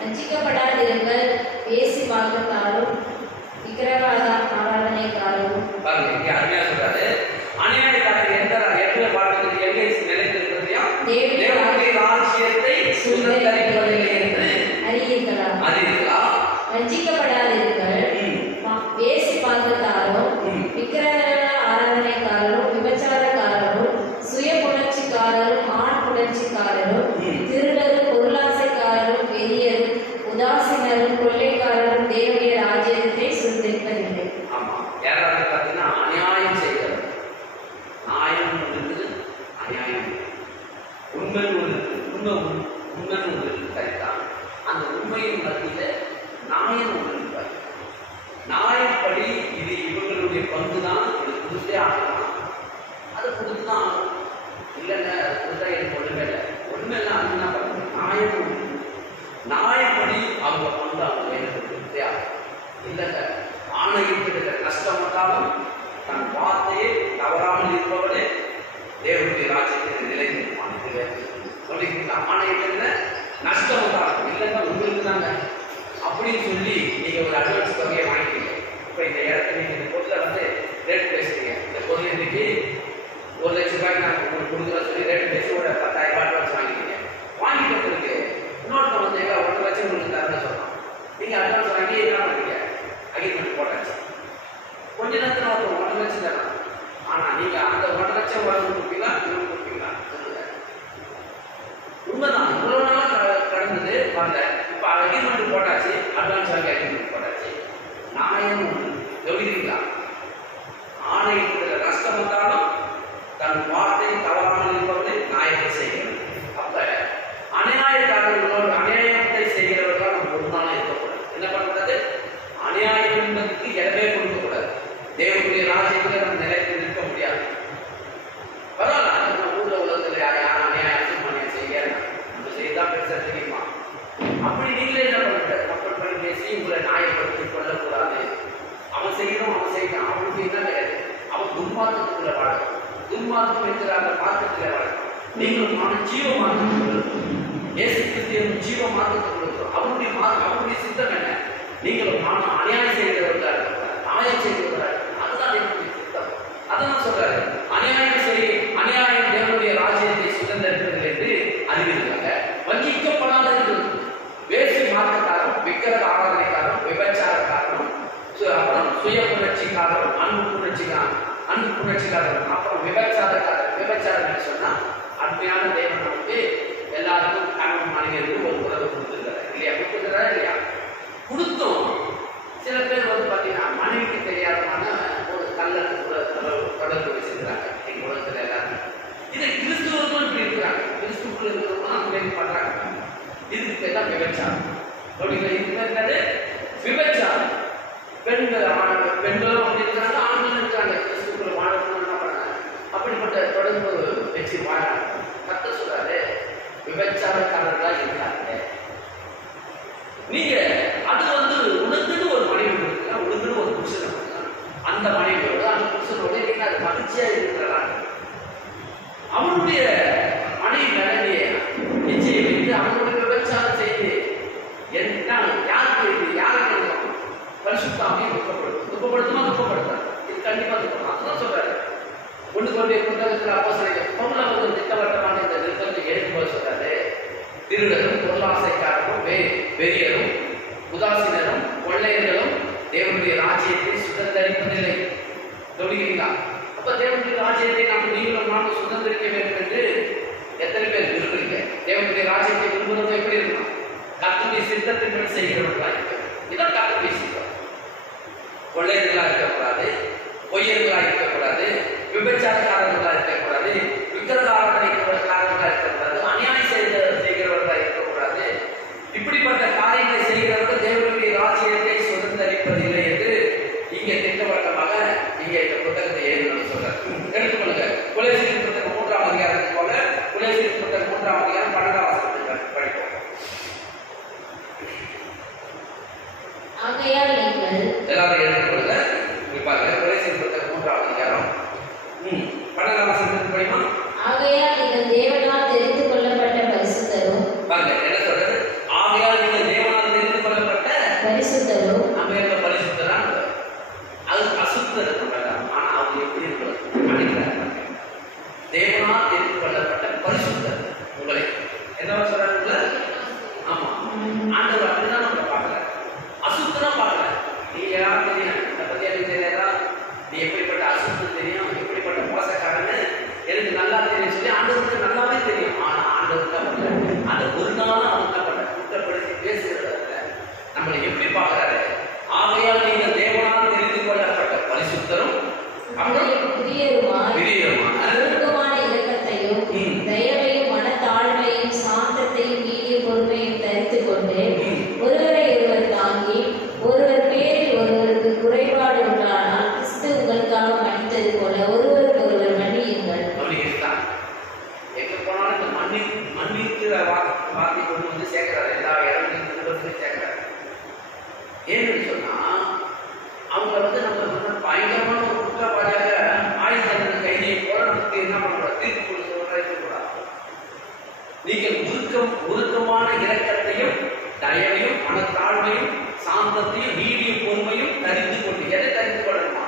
வஞ்சிக்கப்படாதிருங்கள். வேசி மார்க்கத்தாரும் விக்கிரக ஆராதனைக்காரரும். பாருங்க, இங்க அருமையா சொல்றாரு. அநியாயக்காரர் எந்த வாழ்க்கையில் எங்கே நிலைத்திருக்கிறதையா தேவனுடைய ராஜ்யத்தை சுதரிப்பதில்லை என்று அறியீர்களா? வஞ்சிக்கப்படாதிருங்கள். வேசி மார்க்கத்தாரும் விக்கிரக ஆராதனைக்காரரும் விபச்சாரக்காரரும் சுய புணர்ச்சிக்காரரும் ஆண் புணர்ச்சிக்காரரும் திருடரும் பொருளாசைக்காரரும் வெறியரும் உதாசீனரும் கொள்ளைக்காரரும் தேவனுடைய ராஜ்யத்தை சுதரிப்பதில்லை. ஆமா, யாராவது பார்த்தீங்கன்னா அநியாயம் செய்கிறது. நியாயம் இருக்குது, அநியாயம் உண்மை ஒன்று உண்மை ஒன்று கரெக்டான். அந்த உண்மையின் மத்தியில நியாயம் ஒன்று இருப்பார். நியாயப்படி இது இவங்களுடைய பங்கு தான், இது கொடுத்தே ஆகலாம், அதை கொடுத்து தான் ஆகணும். இல்லைங்க அது கொடுத்தா எனக்கு ஒன்றுமே இல்லை, ஒன்றுமே இல்லை. அது என்ன பண்ணுறது? நியாயம் ஒன்று, நியாயப்படி அவங்க பங்கு அவங்க எனக்கு கொடுத்தே ஆகணும். இல்லைங்க ஆணையிட்டு நஷ்டம் வந்தாலும் தன் வார்த்தையை தவறாமல் இருப்பவனே தேவனுடைய ராஜ்யத்தை நிலைநிற்பான். இது சொல்லிக்கிட்டு ஆணையிட்டு நஷ்டம் வந்தாலும் இல்லைங்க உங்களுக்கு தாங்க அப்படின்னு சொல்லி நீங்கள் ஒரு அட்வான்ஸ் தொகையை வாங்கிட்டீங்க. இப்போ இந்த இடத்துல நீங்கள் இந்த பொருளை வந்து ரேட் பேசுறீங்க. இந்த பொருள் இன்னைக்கு 1 லட்ச ரூபாய்க்கு நாங்கள் உங்களுக்கு கொடுக்குறோம் சொல்லி ரேட் பேசி ஒரு 10,000 ரூபாய் அட்வான்ஸ் வாங்கிட்டீங்க. வாங்கிட்டு உங்களுக்கு இன்னொருத்த வந்து 1 லட்சம் உங்களுக்கு தரணும்னு சொல்லலாம். நீங்கள் அட்வான்ஸ் வாங்கி என்ன பண்ணுறீங்க? அக்ரிமெண்ட் போட்டாச்சு. கொஞ்ச நேரத்தில் ஒரு 1 லட்சம் தரலாம். ஆனால் நீங்கள் அந்த 1 லட்சம் வாங்க கொடுப்பீங்களா இவங்க கொடுப்பீங்களா? சொல்லுங்க. உண்மைதான், இவ்வளோ நாளாக கடந்தது வரல. இப்போ அக்ரிமெண்ட் போட்டாச்சு, அட்வான்ஸ் வாங்கி அக்ரிமெண்ட் போட்டாச்சு. நியாயம் கவனிக்கிறீங்களா? ஆணையத்தில் நஷ்டம் வந்தாலும் தன் வார்த்தை தவறாமல் இருப்பவரை நியாயத்தை செய்கிறது. அப்ப அநியாயக்காரர்களோடு அநியாயத்தை செய்கிறவர்களால் நம்ம ஒரு நாளும் இருக்கக்கூடாது. என்ன பண்ணக்கூடாது? அநியாயம் என்பதற்கு இடமே கொடுக்கக்கூடாது. தேவனுடைய ராஜ்யத்தில் நம்ம நிலைத்து நிற்க முடியாது. பரவாயில்ல, நம்ம ஊரில் உலகத்தில் யாரும் அநியாயம் செய்ய நம்ம செய்யதான் பெருசாக தெரியுமா? அப்படி நீங்களே என்ன பண்ணக்கூடாது? மக்கள் பண்ணி பேசி உங்களை நியாயப்படுத்தி கொள்ளக்கூடாது. அவன் செய்யணும், அவனுக்கு என்ன கிடையாது. அவன் துன்மார்க்கத்துக்குள்ள வாழணும். துன்மார்க்கம் என்கிற அந்த மார்க்கத்தில் வாழணும். நீங்களும் ஜீவ மார்க்கத்துக்குள்ள இயேசு கிறிஸ்து ஜீவ மார்க்கத்தை கொடுக்கிறோம். அவனுடைய சித்தம் என்ன? நீங்களும் நானும் அநியாயம் செய்கிறவர்களா இருக்கிறார், நியாயம் செய்கிறவர்களா இருக்கிறார். அதுதான் தேவனுடைய சித்தம். அதான் சொல்றாரு, அநியாயம் தேவனுடைய ராஜ்யத்தை சுதந்திரிப்பதில் என்று அறிவிக்கிறாங்க. வஞ்சிக்கப்படாதவர்கள் வேசி மார்க்கக்காரரும் விக்கிரக ஆராதனைக்காரரும் விபச்சாரக்காரரும் அப்புறம் சுய புணர்ச்சிக்காரரும் அன்பு புணர்ச்சிக்காரரும் அப்புறம் விபச்சாரம் என்று சொன்னா அருமையான தேவன் நமக்கு எல்லாருக்கும் கணவன் மனைவியருக்கு ஒரு உறவு கொடுத்துருக்காரு இல்லையா? கொடுத்துருக்காரா இல்லையா? கொடுத்தோம். சில பேர் வந்து பார்த்தீங்கன்னா மனைவிக்கு தெரியாதமான ஒரு தொடர்பு வச்சிருக்கிறாங்க. எங்கள் உலகத்தில் எல்லாரும் இதை கிறிஸ்துவர்களும் இப்படி இருக்கிறாங்க. கிறிஸ்துக்குள்ள இருக்கிறவங்களும் அந்த மாதிரி பண்றாங்க. இதுக்கு பேர் தான் விபச்சாரம். இதுக்கு என்னது? விபச்சாரம். பெண்களும் அப்படி இருக்கிறாங்க, ஆண்களும் இருக்கிறாங்க. கிறிஸ்துக்குள்ள வாழணும் என்ன பண்ணாங்க? அப்படிப்பட்ட தொடர்பு வச்சு வாழாங்க. கர்த்தர் சொல்றாரு, விபச்சாரக்காரர்களா இருக்காங்க. நீங்க அது வந்து உனக்குன்னு ஒரு மனைவி இருக்குன்னா, உனக்குன்னு ஒரு புருஷன் இருக்குன்னா, அந்த மனைவியோட அந்த புருஷனோட நீங்க அது மகிழ்ச்சியா இருக்கிறாங்க. அவனுடைய மனைவி நிலைமையை நிச்சயம் வைத்து அவனுடைய விபச்சாரம் செய்து யாருக்கு பரிசுத்தாமே துக்கப்படுத்தாது. இது கண்டிப்பா துக்கம். அதுதான் சொல்றாரு. ஒன்று கொண்டே புத்தகத்தில் அப்போஸ்தலர்கள் பவுல் திட்டவட்டமான இந்த நிறுத்தத்தை எடுக்கும்போது சொல்றாரு, திருடரும் பொருளாசைக்காரரும் வெறியரும் உதாசீனரும் கொள்ளையர்களும் தேவனுடைய ராஜ்யத்தை சுதந்திரிப்பதில்லை. சொல்லுகிறீங்களா? அப்ப தேவனுடைய ராஜ்யத்தை நாம் நீங்களும் நானும் சுதந்திரிக்க வேண்டும் என்று எத்தனை பேர் விரும்புறீங்க? தேவனுடைய ராஜ்யத்தை விரும்புறது எப்படி இருக்கணும்? கர்த்தருடைய சித்தத்தின்படி செய்கிறவர்களா இருக்க. இதான் கர்த்தருடைய சித்தம். கொள்ளையர்களா இருக்கக்கூடாது, பொய்யர்களா இருக்கக்கூடாது, விபச்சாரக்காரர்களா இருக்கக்கூடாது, விக்கிரக ஆராதனைக்காரர்களா இருக்கக்கூடாது, அநியாயம் பொழுது இங்க பாருங்க கொலைசீர் புத்தகம் 3ஆம் அதிகாரம் 12ஆம் வசனத்துக்கு படிமா. ஆகையால் நீங்கள் தேவனால் தெரிந்து கொள்ளப்பட்ட பரிசுத்தரும். பாருங்க என்ன சொல்றது? ஆகையால் நீங்கள் தேவனால் தெரிந்து கொள்ளப்பட்ட பரிசுத்தரும். நம்ம எப்ப பரிசுத்தரான அது அசுத்தம் இருக்கும். ஆனா அவங்க எப்படி இருக்கிறது அடிக்கிறாங்க. தேவனால் தெரிந்து கொள்ளப்பட்ட பரிசுத்தர் உங்களை என்ன சொல்றாங்க? ஆமா, ஆண்டவர் அப்படிதான் நம்ம பார்க்கல, அசுத்தம் பார்க்கல. நீ யாரும் தெரியும், அதை பத்தி எனக்கு தெரியாதா? நீ எப்படிப்பட்ட அசுத்தம் தெரியும், எப்படிப்பட்ட மோசக்காரன்னு எனக்கு நல்லா தெரியும் சொல்லி ஆண்டவருக்கு நல்லாவே தெரியும். ஆனா ஆண்டவர் தான் பண்ணல, அதை ஒரு நாளும் அவங்க என்ன பண்ண குற்றப்படுத்தி பேசுகிறத நம்மளை எப்படி பார்க்கறாரு? ஆகையால் நீங்கள் தேவனால் தெரிந்து கொள்ளப்பட்ட பரிசுத்தரும் ஒழுக்கமான இரக்கத்தையும் தயவையும் மனத்தாழ்மையும் சாந்தத்தையும் நீடிய பொறுமையும் தரித்துக் கொண்டு ஒருவரை ஒருவர் தாங்கி ஒருவர் பேரில் ஒருவருக்கு குறைபாடு உண்டானால் கிறிஸ்து உங்களுக்காக மன்னித்தது போல ஒருவருக்கு ஒருவர் மன்னியுங்கள். எங்க போனாலும் இந்த மன்னிக்கிற வார்த்தை கொண்டு வந்து சேர்க்கிறாரு. எல்லா இடங்களையும் கொண்டு வந்து சேர்க்கிறாரு. ஏன்னு சொன்னா அவங்க வந்து நம்ம வந்து பயங்கரமான ஒரு குற்றவாளியாக ஆயுதங்களை கைதியை போல நமக்கு என்ன பண்றோம்? தீர்ப்பு கொடுக்கிறோம். நீங்கள் உருக்கமான இரக்கத்தையும் தயவையும் மனத்தாழ்மையும் சாந்தத்தையும் நீடிய பொறுமையும் தரித்து கொண்டு, எதை தரித்து கொள்ளணுமா?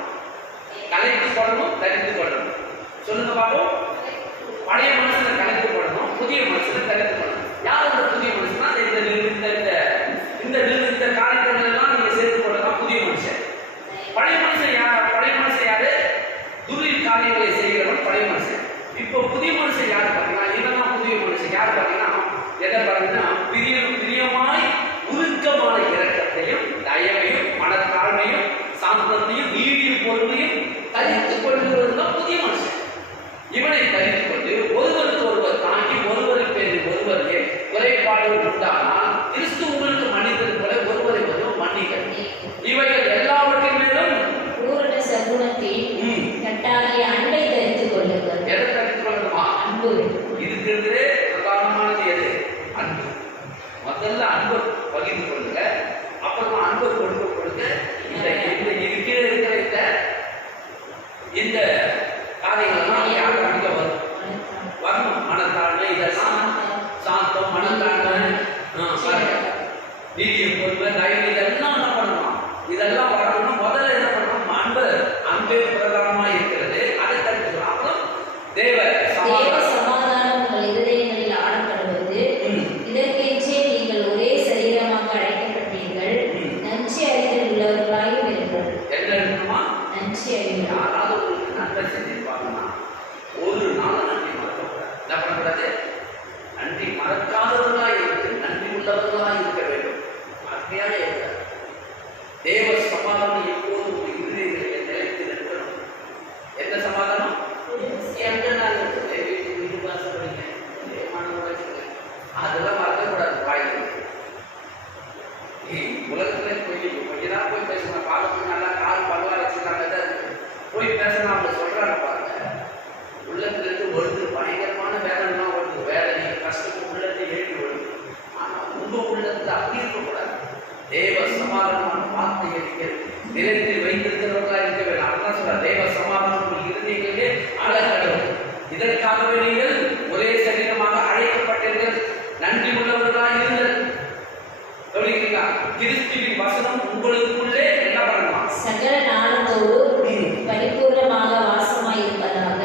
கலைத்து கொள்ளணும், தரித்து கொள்ளணும். சொல்லுங்க பாப்போம். பழைய மனுஷனை கலைத்து கொள்ளணும், புதிய மனுஷனை தரித்து கொள்ளணும். யார் அந்த புதிய மனுஷனா? இந்த காரியங்கள் எல்லாம் நீங்க சேர்த்து கொள்ளலாம். புதிய மனுஷன். பழைய மனுஷன் யார்? பழைய மனுஷன் யாரு? துரிய காரியங்களை செய்கிறவன் பழைய மனுஷன். இப்போ புதிய மனுஷன் யாரு பார்த்தீங்கன்னா, இதெல்லாம் புதிய மனுஷன் யாரு பார்த்தீங்கன்னா, எதை பார்த்தீங்கன்னா பிரியமாய் உருக்கமான இரக்கத்தையும் தயவையும் மனத்தாழ்மையும் சாந்தத்தையும் நீடிய பொறுமையும் தரித்துக் கொள்கிறது தான் புதிய மனுஷன். இவனை தரித்துக் கொண்டு ஒருவருக்கு ஒருவர் தாங்கி ஒருவருக்கு பேரில் ஒருவர் குறைபாடுகள் உண்டானால் கிறிஸ்து உங்களுக்கு மன்னித்தது போல ஒருவரை ஒருவர் மன்னிகள். இவைகள் எல்லாவற்றின் மேலும் பூரண சகுனத்தின் கட்டாகிய அன்பை தரித்துக் கொள்ளுங்கள். எதை தரித்துக் கொள்ளணுமா? அன்பு. இருக்கிறதே பிரதானமானது எது? அன்பு. முதல்ல அன்பை பகிர்ந்து கொள்ளுங்க, அப்புறமா அன்பை கொடுக்க இருக்கிற இந்த காரியங்கள்லாம் யாரும் அடிக்க வரணும். மனத்தாழ்மை, இதெல்லாம் சாந்தம், மனத்தாழ்மை, நீதிய பொறுமை, தயவு, இதெல்லாம் என்ன பண்ணணும்? இதெல்லாம் வரணும்னா முதல்ல என்ன பண்ணணும்? அன்பே பிரதானமா இருக்கிறது. அதை தடுத்துக்கணும். அப்புறம் தேவ சமாதானம் உங்கள் இருதயங்களில் ஆடப்படுவது. இதற்கென்றே நீங்கள் ஒரே சரீரமாக அழைக்கப்பட்டீர்கள். நன்றி அறிதல் உள்ளவர்களாயும் இருங்கள். என்ன இருக்கணுமா? நன்றி அறிதல். யாராவது உங்களுக்கு நன்மை செஞ்சிருப்பாங்கன்னா ஒரு நாள் நன்றி மறக்கக்கூடாது. என்ன பண்ணக்கூடாது? நன்றி மறக்காதவர்களாக இருக்கு, நன்றி உள்ளவர்களாக இருக்க வேண்டும். அருமையாக இருக்கிறார். தேவ சமாதானம் எப்போதும் உங்கள் இருதயங்களில் நிலைத்து நிற்கணும். எந்த சமாதானம்? அதெல்லாம் மறக்கக்கூடாது. வாயில் உலகத்துல கொஞ்ச நாள் போய் பேசணும். பார்க்க நல்லா கால் பல்வா வச்சுருக்காங்க, போய் பேசணும். அவங்க சொல்றாங்க பாருங்க, உள்ளத்துல இருந்து வருது, பயங்கரமான வேதனைலாம் வருது, வேதனை கஷ்டம் உள்ளத்தை ஏற்றி வருது. ஆனா உங்க உள்ளத்துல அப்படி இருக்கக்கூடாது. தேவ சமாதானமான வார்த்தை நிலைத்து வைத்திருக்கிறவர்களா இருக்க வேண்டும். அதுதான் சொல்ற தேவ சமாதானம் உங்கள் இருதயங்களிலே ஆளக்கடவுள். இதற்காகவே நீங்கள் ஒரே சரீரமாக அழைக்கப்பட்டீர்கள். நன்றி உள்ளவர்களாக இருங்கள். சொல்லிக்கிறீங்களா? கிறிஸ்துவின் வசனம் உங்களுக்குள்ளே என்ன பண்ணணுமா? சகல ஞானத்தோடு பரிபூர்ணமாக வாசமாய் இருப்பதாக.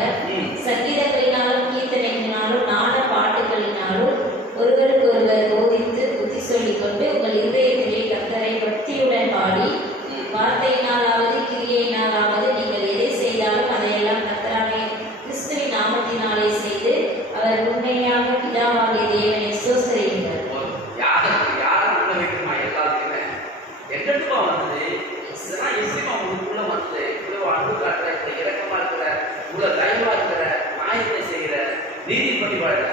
சங்கீதங்களினாலும் கீர்த்தனைகளினாலும் நாட பாட்டுகளினாலும் ஒருவருக்கு ஒருவர் போதித்து புத்தி சொல்லிக் கொண்டு உங்கள் இருதயத்திலே கர்த்தரை பக்தியுடன் பாடி வார்த்தையினாலாவது கிரியையினாலாவது நீங்கள் எதை செய்தாலும் அதையெல்லாம் கர்த்தராகிய கிறிஸ்துவின் நாமத்தினாலே செய்து அவர் உண்மையாக பிதாவாகிய தேவனை ஸ்தோத்திரியுங்கள். யாரை உள்ள வைக்கணுமா? எல்லாத்தையுமே எங்கட்டுமா வந்தது? இதெல்லாம் எப்படிமா உங்களுக்குள்ள வந்தது? இவ்வளவு அன்பு காட்டுற, இவ்வளவு இறக்கமா இருக்கிற, இவ்வளவு தயவா இருக்கிற, நியாயத்தை செய்கிற, நீதிப்படி வாழ்ற,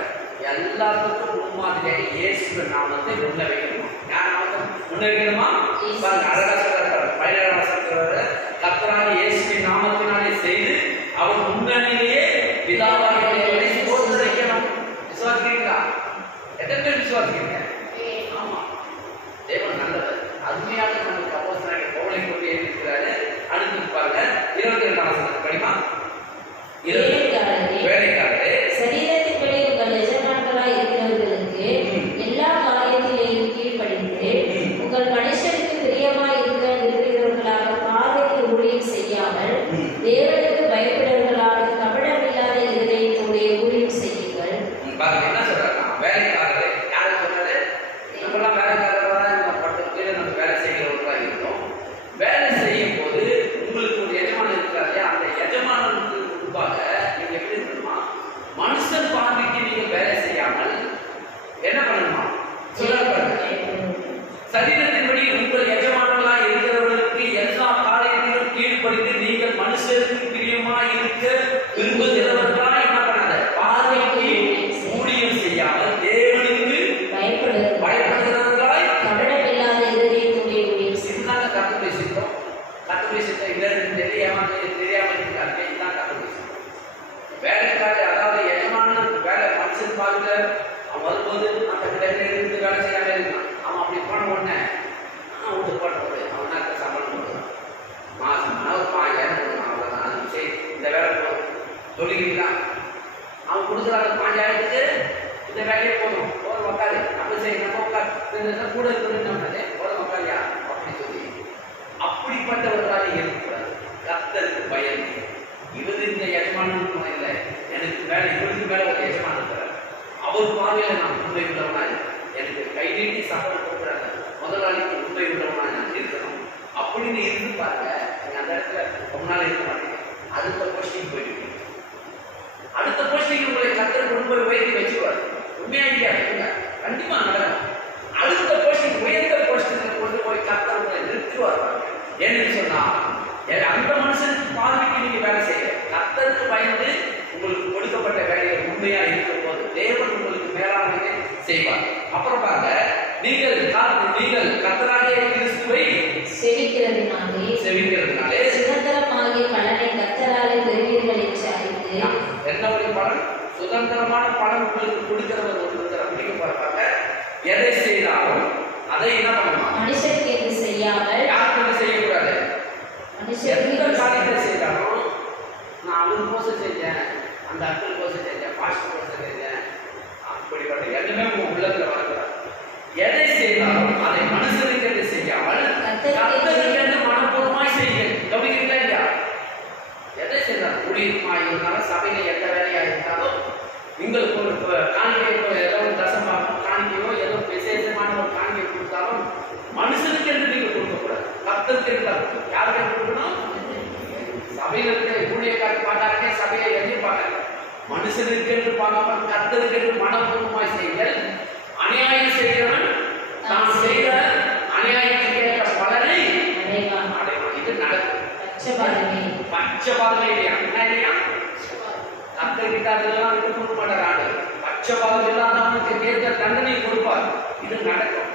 எல்லாத்துக்கும் முன்மாதிரியாக இயேசுவின் நாமத்தை முன்ன வைக்கணுமா? யார் நாமத்தை முன்ன வைக்கணுமா? அழகா சொல்றாரு 17ஆம் வசனத்துல, கர்த்தராகிய இயேசுவின் நாமத்தினாலே செய்து அவர் முன்னணியிலேயே பிதாவாகிய தேவனை ஸ்தோத்திரிக்கணும். விசுவாசிக்கிறீங்களா? எத்தனை பேர் விசுவாசிக்கிறீங்க? ஆமா, தேவன் நல்லவர். அருமையாக நமக்கு அப்போஸ்தலனாகிய பவுலை கொண்டு எழுதியிருக்கிறாரு. வேலைக்காரரே சரீரத்தின்படி உங்கள் எஜமான்களாய் இருக்கிறவர்களுக்கு எல்லா காரியத்திலேயும் கீழ்ப்படிந்து உங்கள் மனுஷருக்கு பிரியமாய் இருக்க விரும்புகிறவர்களாக பார்வைக்கு ஊழியம் செய்யாமல் தேவனுக்கு பயப்படுவர்களாக கபடமில்லாத இருதயத்தோடைய ஊழியம் செய்யுங்கள். பாருங்க என்ன சொல்றாங்க, வேலைக்காரரே. யாரு சொன்னாரு? நம்மளாம் வேலைக்காரர்களா நம்ம பட்டத்துல நம்ம வேலை செய்கிறவர்களா இருந்தோம். வேலை செய்யும் போது உங்களுக்கு ஒரு எஜமானன் இருக்கிறாரு. அந்த எஜமானனுக்கு முன்பாக நீங்க எப்படி இருக்கணுமா? மனுஷன் பார்வைக்கு நீங்க வேலை செய்யாமல் என்ன பண்ணணுமா? சொல்ல சரீரத்தின்படி உங்கள் எஜமானர்களா இருக்கிறவர்களுக்கு எல்லா காரியத்திலும் கீழ்ப்படிந்து நீங்கள் மனுஷருக்கு பிரியமாய் இருக்க விரும்புகிறவர்களா என்ன பண்ணாத? பார்வைக்கு ஊழியம் செய்யாமல் தேவனுக்கு பயப்படுகிறவர்களாய் கபடமில்லாத இருதயத்தோடைய ஊழியம் செய்யுங்கள். இதுதான் கத்துடைய சித்தம். கத்துடைய சித்தம் இல்லைன்னு தெரியாம இருக்காங்க. இதுதான் கத்துடைய சித்தம். வேலைக்காக, அதாவது எஜமானன் வேலை மனுஷன் பார்க்கல. அவன் வரும்போது அந்த கிட்ட இருந்து வேலை செய்யாம இருக்கான். அவன் அப்படி போன உடனே விட்டு போட்டது அவனாக்க சம்பளம் கொடுக்குறான். மாசம் ஒரு 5000 கொடுக்குறான். அவ்வளோதான். சரி, இந்த வேலை போதும் சொல்லிக்கலாம். அவன் கொடுக்குற அந்த 5000க்கு இந்த வேலையே போதும். போதும் உட்காரு. அப்படி சரி நம்ம உட்காரு கூட இருக்குன்னு போதும் உட்காரியா அப்படின்னு சொல்லி அப்படிப்பட்டவர்களாக இருக்கக்கூடாது. கர்த்தருக்கு பயந்து இவர் இந்த எஜமானன் இல்லை, எனக்கு மேலே இவருக்கு மேலே ஒரு எஜமானன் இருக்கிறார். அவர் பார்வையில் நான் உண்மை உள்ளவனா இருக்கேன். எனக்கு கை நீட்டி சம்பளம் கொடுக்குறாங்க. முதலாளிக்கு உண்மை உள்ளவனா நான் இருக்கணும் அப்படின்னு இருந்து பாருங்க. நீங்க அந்த இடத்துல ரொம்ப நாள் இருக்க மாட்டீங்க. அடுத்த போஸ்டிங் போயிட்டு அடுத்த போஸ்டிங் உங்களை கர்த்தர் கொண்டு போய் உயர்த்தி வச்சுருவாரு. உண்மையா இல்லையா? கண்டிப்பா நடக்கும். அடுத்த போஸ்டிங் உயர்ந்த போஸ்டிங் கொண்டு போய் கர்த்தர் உங்களை நிறுத்திடுவார். ஏன்னு சொன்னா அந்த மனுஷனுக்கு பார்வைக்கு நீங்க வேலை செய்ய கர்த்தருக்கு பயந்து உங்களுக்கு கொடுக்கப்பட்ட வேலையை உண்மையா இருக்கும் போது தேவன் உங்களுக்கு மேலானதை செய்வார். அப்புறம் பாருங்க, நீங்கள் கர்த்தராகிய கிறிஸ்துவை செவிக்கிறதுனாலே சுதந்திரமாகிய பலனை கர்த்தராலே பெறுவீர்கள் என்று அறிந்து. என்னுடைய பலன்? சுதந்திரமான பலன் உங்களுக்கு கொடுக்கிறவர் ஒருத்தர் முடிவு பார்ப்பாங்க. எதை செய்தாலும் அதை என்ன பண்ணணும்? மனுஷருக்கு என்று செய்யாமல். யாருக்கு செய்யக்கூடாது? எந்த காரியத்தை செய்தாலும் நான் அவருக்கு கோசம் செஞ்சேன், அந்த அக்கள் கோசம் செஞ்சேன், பாஸ்டர் கோசம் செஞ்சேன், அப்படிப்பட்ட எதுவுமே உங்க உள்ளத்துல வரக்கூடாது. எதை செய்தாலும் அதை மனுஷனுக்கு என்று செய்யாமல் கர்த்தருக்கு என்று மனப்பூர்வமாய் செய்யுங்கள். கவனிக்கிறீங்களா இல்லையா? எதை செய்தாலும் ஊழியமா இருந்தாலும் சபையில எந்த வேலையா இருந்தாலும் உங்களுக்கு ஒரு காணிக்கை, ஏதோ ஒரு தசமாக காணிக்கையோ ஏதோ விசேஷமான ஒரு காணிக்கை கொடுத்தாலும் மனுஷனுக்கு என்று நீங்க கொடுக்கக்கூடாது. கர்த்தருக்கு இருந்தாலும் யாருக்கு கொடுக்கணும்? சபையில இருக்க ஊழியக்காரர் பார்த்தாங்க, சபையை எதிர்பார்க்க மனுஷனுக்கு என்று பார்க்காமல் கர்த்தருக்கு என்று மனப்பூர்வமாய் செய்யுங்கள். அநியாயம் செய்கிறவன் தான் செய்த அநியாயத்துக்கு ஏற்ற பலனை அடைவான். இது நடக்கும். பட்சபாதமே இல்லையா? என்ன இல்லையா? கர்த்தர்கிட்ட அதெல்லாம் விட்டு கொடுக்க மாட்டார். பட்சபாதம் இல்லாதவனுக்கு ஏற்ற தண்டனை கொடுப்பார். இது நடக்கும்.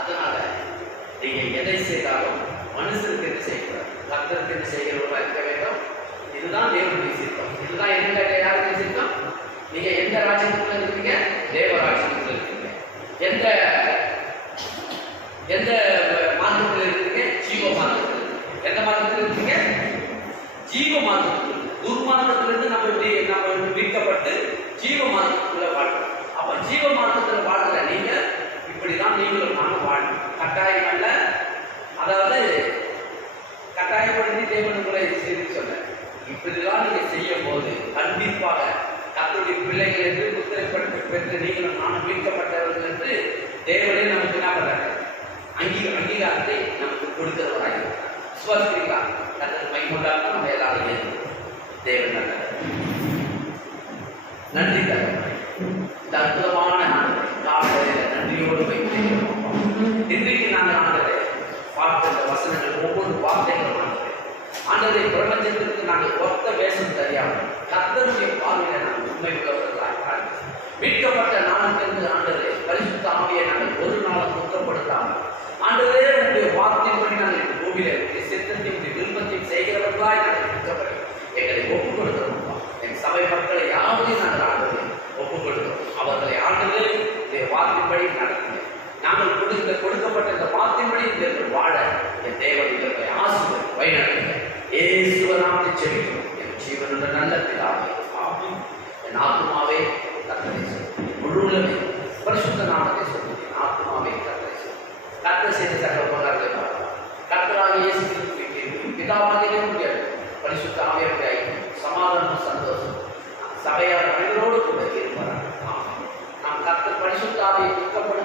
அதனால நீங்க எதை செய்தாலும் மனுஷனுக்கு என்ன செய்யக்கூடாது? கர்த்தருக்கு என்ன செய்கிறவர்களா இருக்க வேண்டும். இதுதான் தேவனுடைய சித்தம். இதுதான் யாருடைய சித்தம்? நீங்க எந்த ராஜ்யத்துக்குள்ள இருக்கீங்க? தேவ ராஜ்யத்துக்குள்ள இருக்கீங்க. எந்த மார்க்கத்தில் இருக்கீங்க? ஜீவ மார்க்கத்தில். எந்த மார்க்கத்தில் இருக்கீங்க? ஜீவ மார்க்கத்தில். துர்மார்க்கத்திலிருந்து நம்ம மீட்கப்பட்டு ஜீவ மார்க்கத்துக்குள்ள வாழ்றோம். அப்ப ஜீவ மார்க்கத்தில் வாழ்ற நீங்க இப்படிதான் நீங்களும் நானும் வாழணும். கட்டாயம் அல்ல, அதாவது கட்டாயப்படுத்தி தேவனுக்குள்ள செய்து சொல்ல இப்படிதான் நீங்க செய்யும் போது கண்டிப்பாக கர்த்தருடைய பிள்ளைகள் என்று புத்திரப்பட்டு பெற்று நீங்களும் நானும் மீட்கப்பட்டவர்கள் என்று தேவனே நமக்கு என்ன பண்றாங்க? அங்கீகாரத்தை நமக்கு கொடுக்கிறவராக விசுவாசிக்கிறீங்களா? கர்த்தர் மைகொண்டாக நம்ம எல்லாரும் ஏற்று தேவன் நல்ல நன்றி தருவார். இந்த அற்புதமான நாட்களில் நன்றியோடு வைக்கிறோம். இன்றைக்கு நாங்கள் ஆண்டவரை பார்த்த இந்த வசனங்கள் ஒவ்வொரு வார்த்தைகளும் ஆண்டவரை பிரபஞ்சத்திற்கு நாங்கள் ஒத்த வேஷம் தெரியாமல் கர்த்தருடைய பார்வையில நாங்கள் உண்மை உள்ளவர்களாக மீட்கப்பட்ட நாளுக்கு ஆண்டவரை பரிசுத்த ஆவியை நாங்கள் ஒரு நாளும் குற்றப்படுத்தாமல் ஆண்டவரே உங்களுடைய வார்த்தையின்படி நாங்கள் பூமியில சித்தத்தையும் விருப்பத்தையும் செய்கிறவர்களாய் நாங்கள் இருக்கப்படி எங்களை ஒப்புக் கொடுக்கிறோம். என் சபை மக்களை யாவதையும் நாங்கள் ஆண்டவரை ஒப்புக் கொடுக்கிறோம். அவர்களை ஆண்டவரே இந்த வார்த்தையின்படி நடத்துங்க. நாங்கள் கொடுக்கப்பட்ட இந்த வார்த்தையின்படி இவர்கள் வாழ என் தேவன் இவர்களை ஆசீர்வதித்து வழிநடத்துங்க. இயேசுவின் நாமத்தில் ஜெபிக்கிறோம். என் ஜீவனுள்ள நல்ல பிதாவே. மாதிரியே முடியாது. பரிசுத்த ஆவியானவருடைய ஐக்கியம், சமாதானம், சந்தோஷம், சபையார் அனைவரோடு கூட இருப்பார். நாம் கர்த்தர் பரிசுத்த ஆவியை துக்கப்படுத்த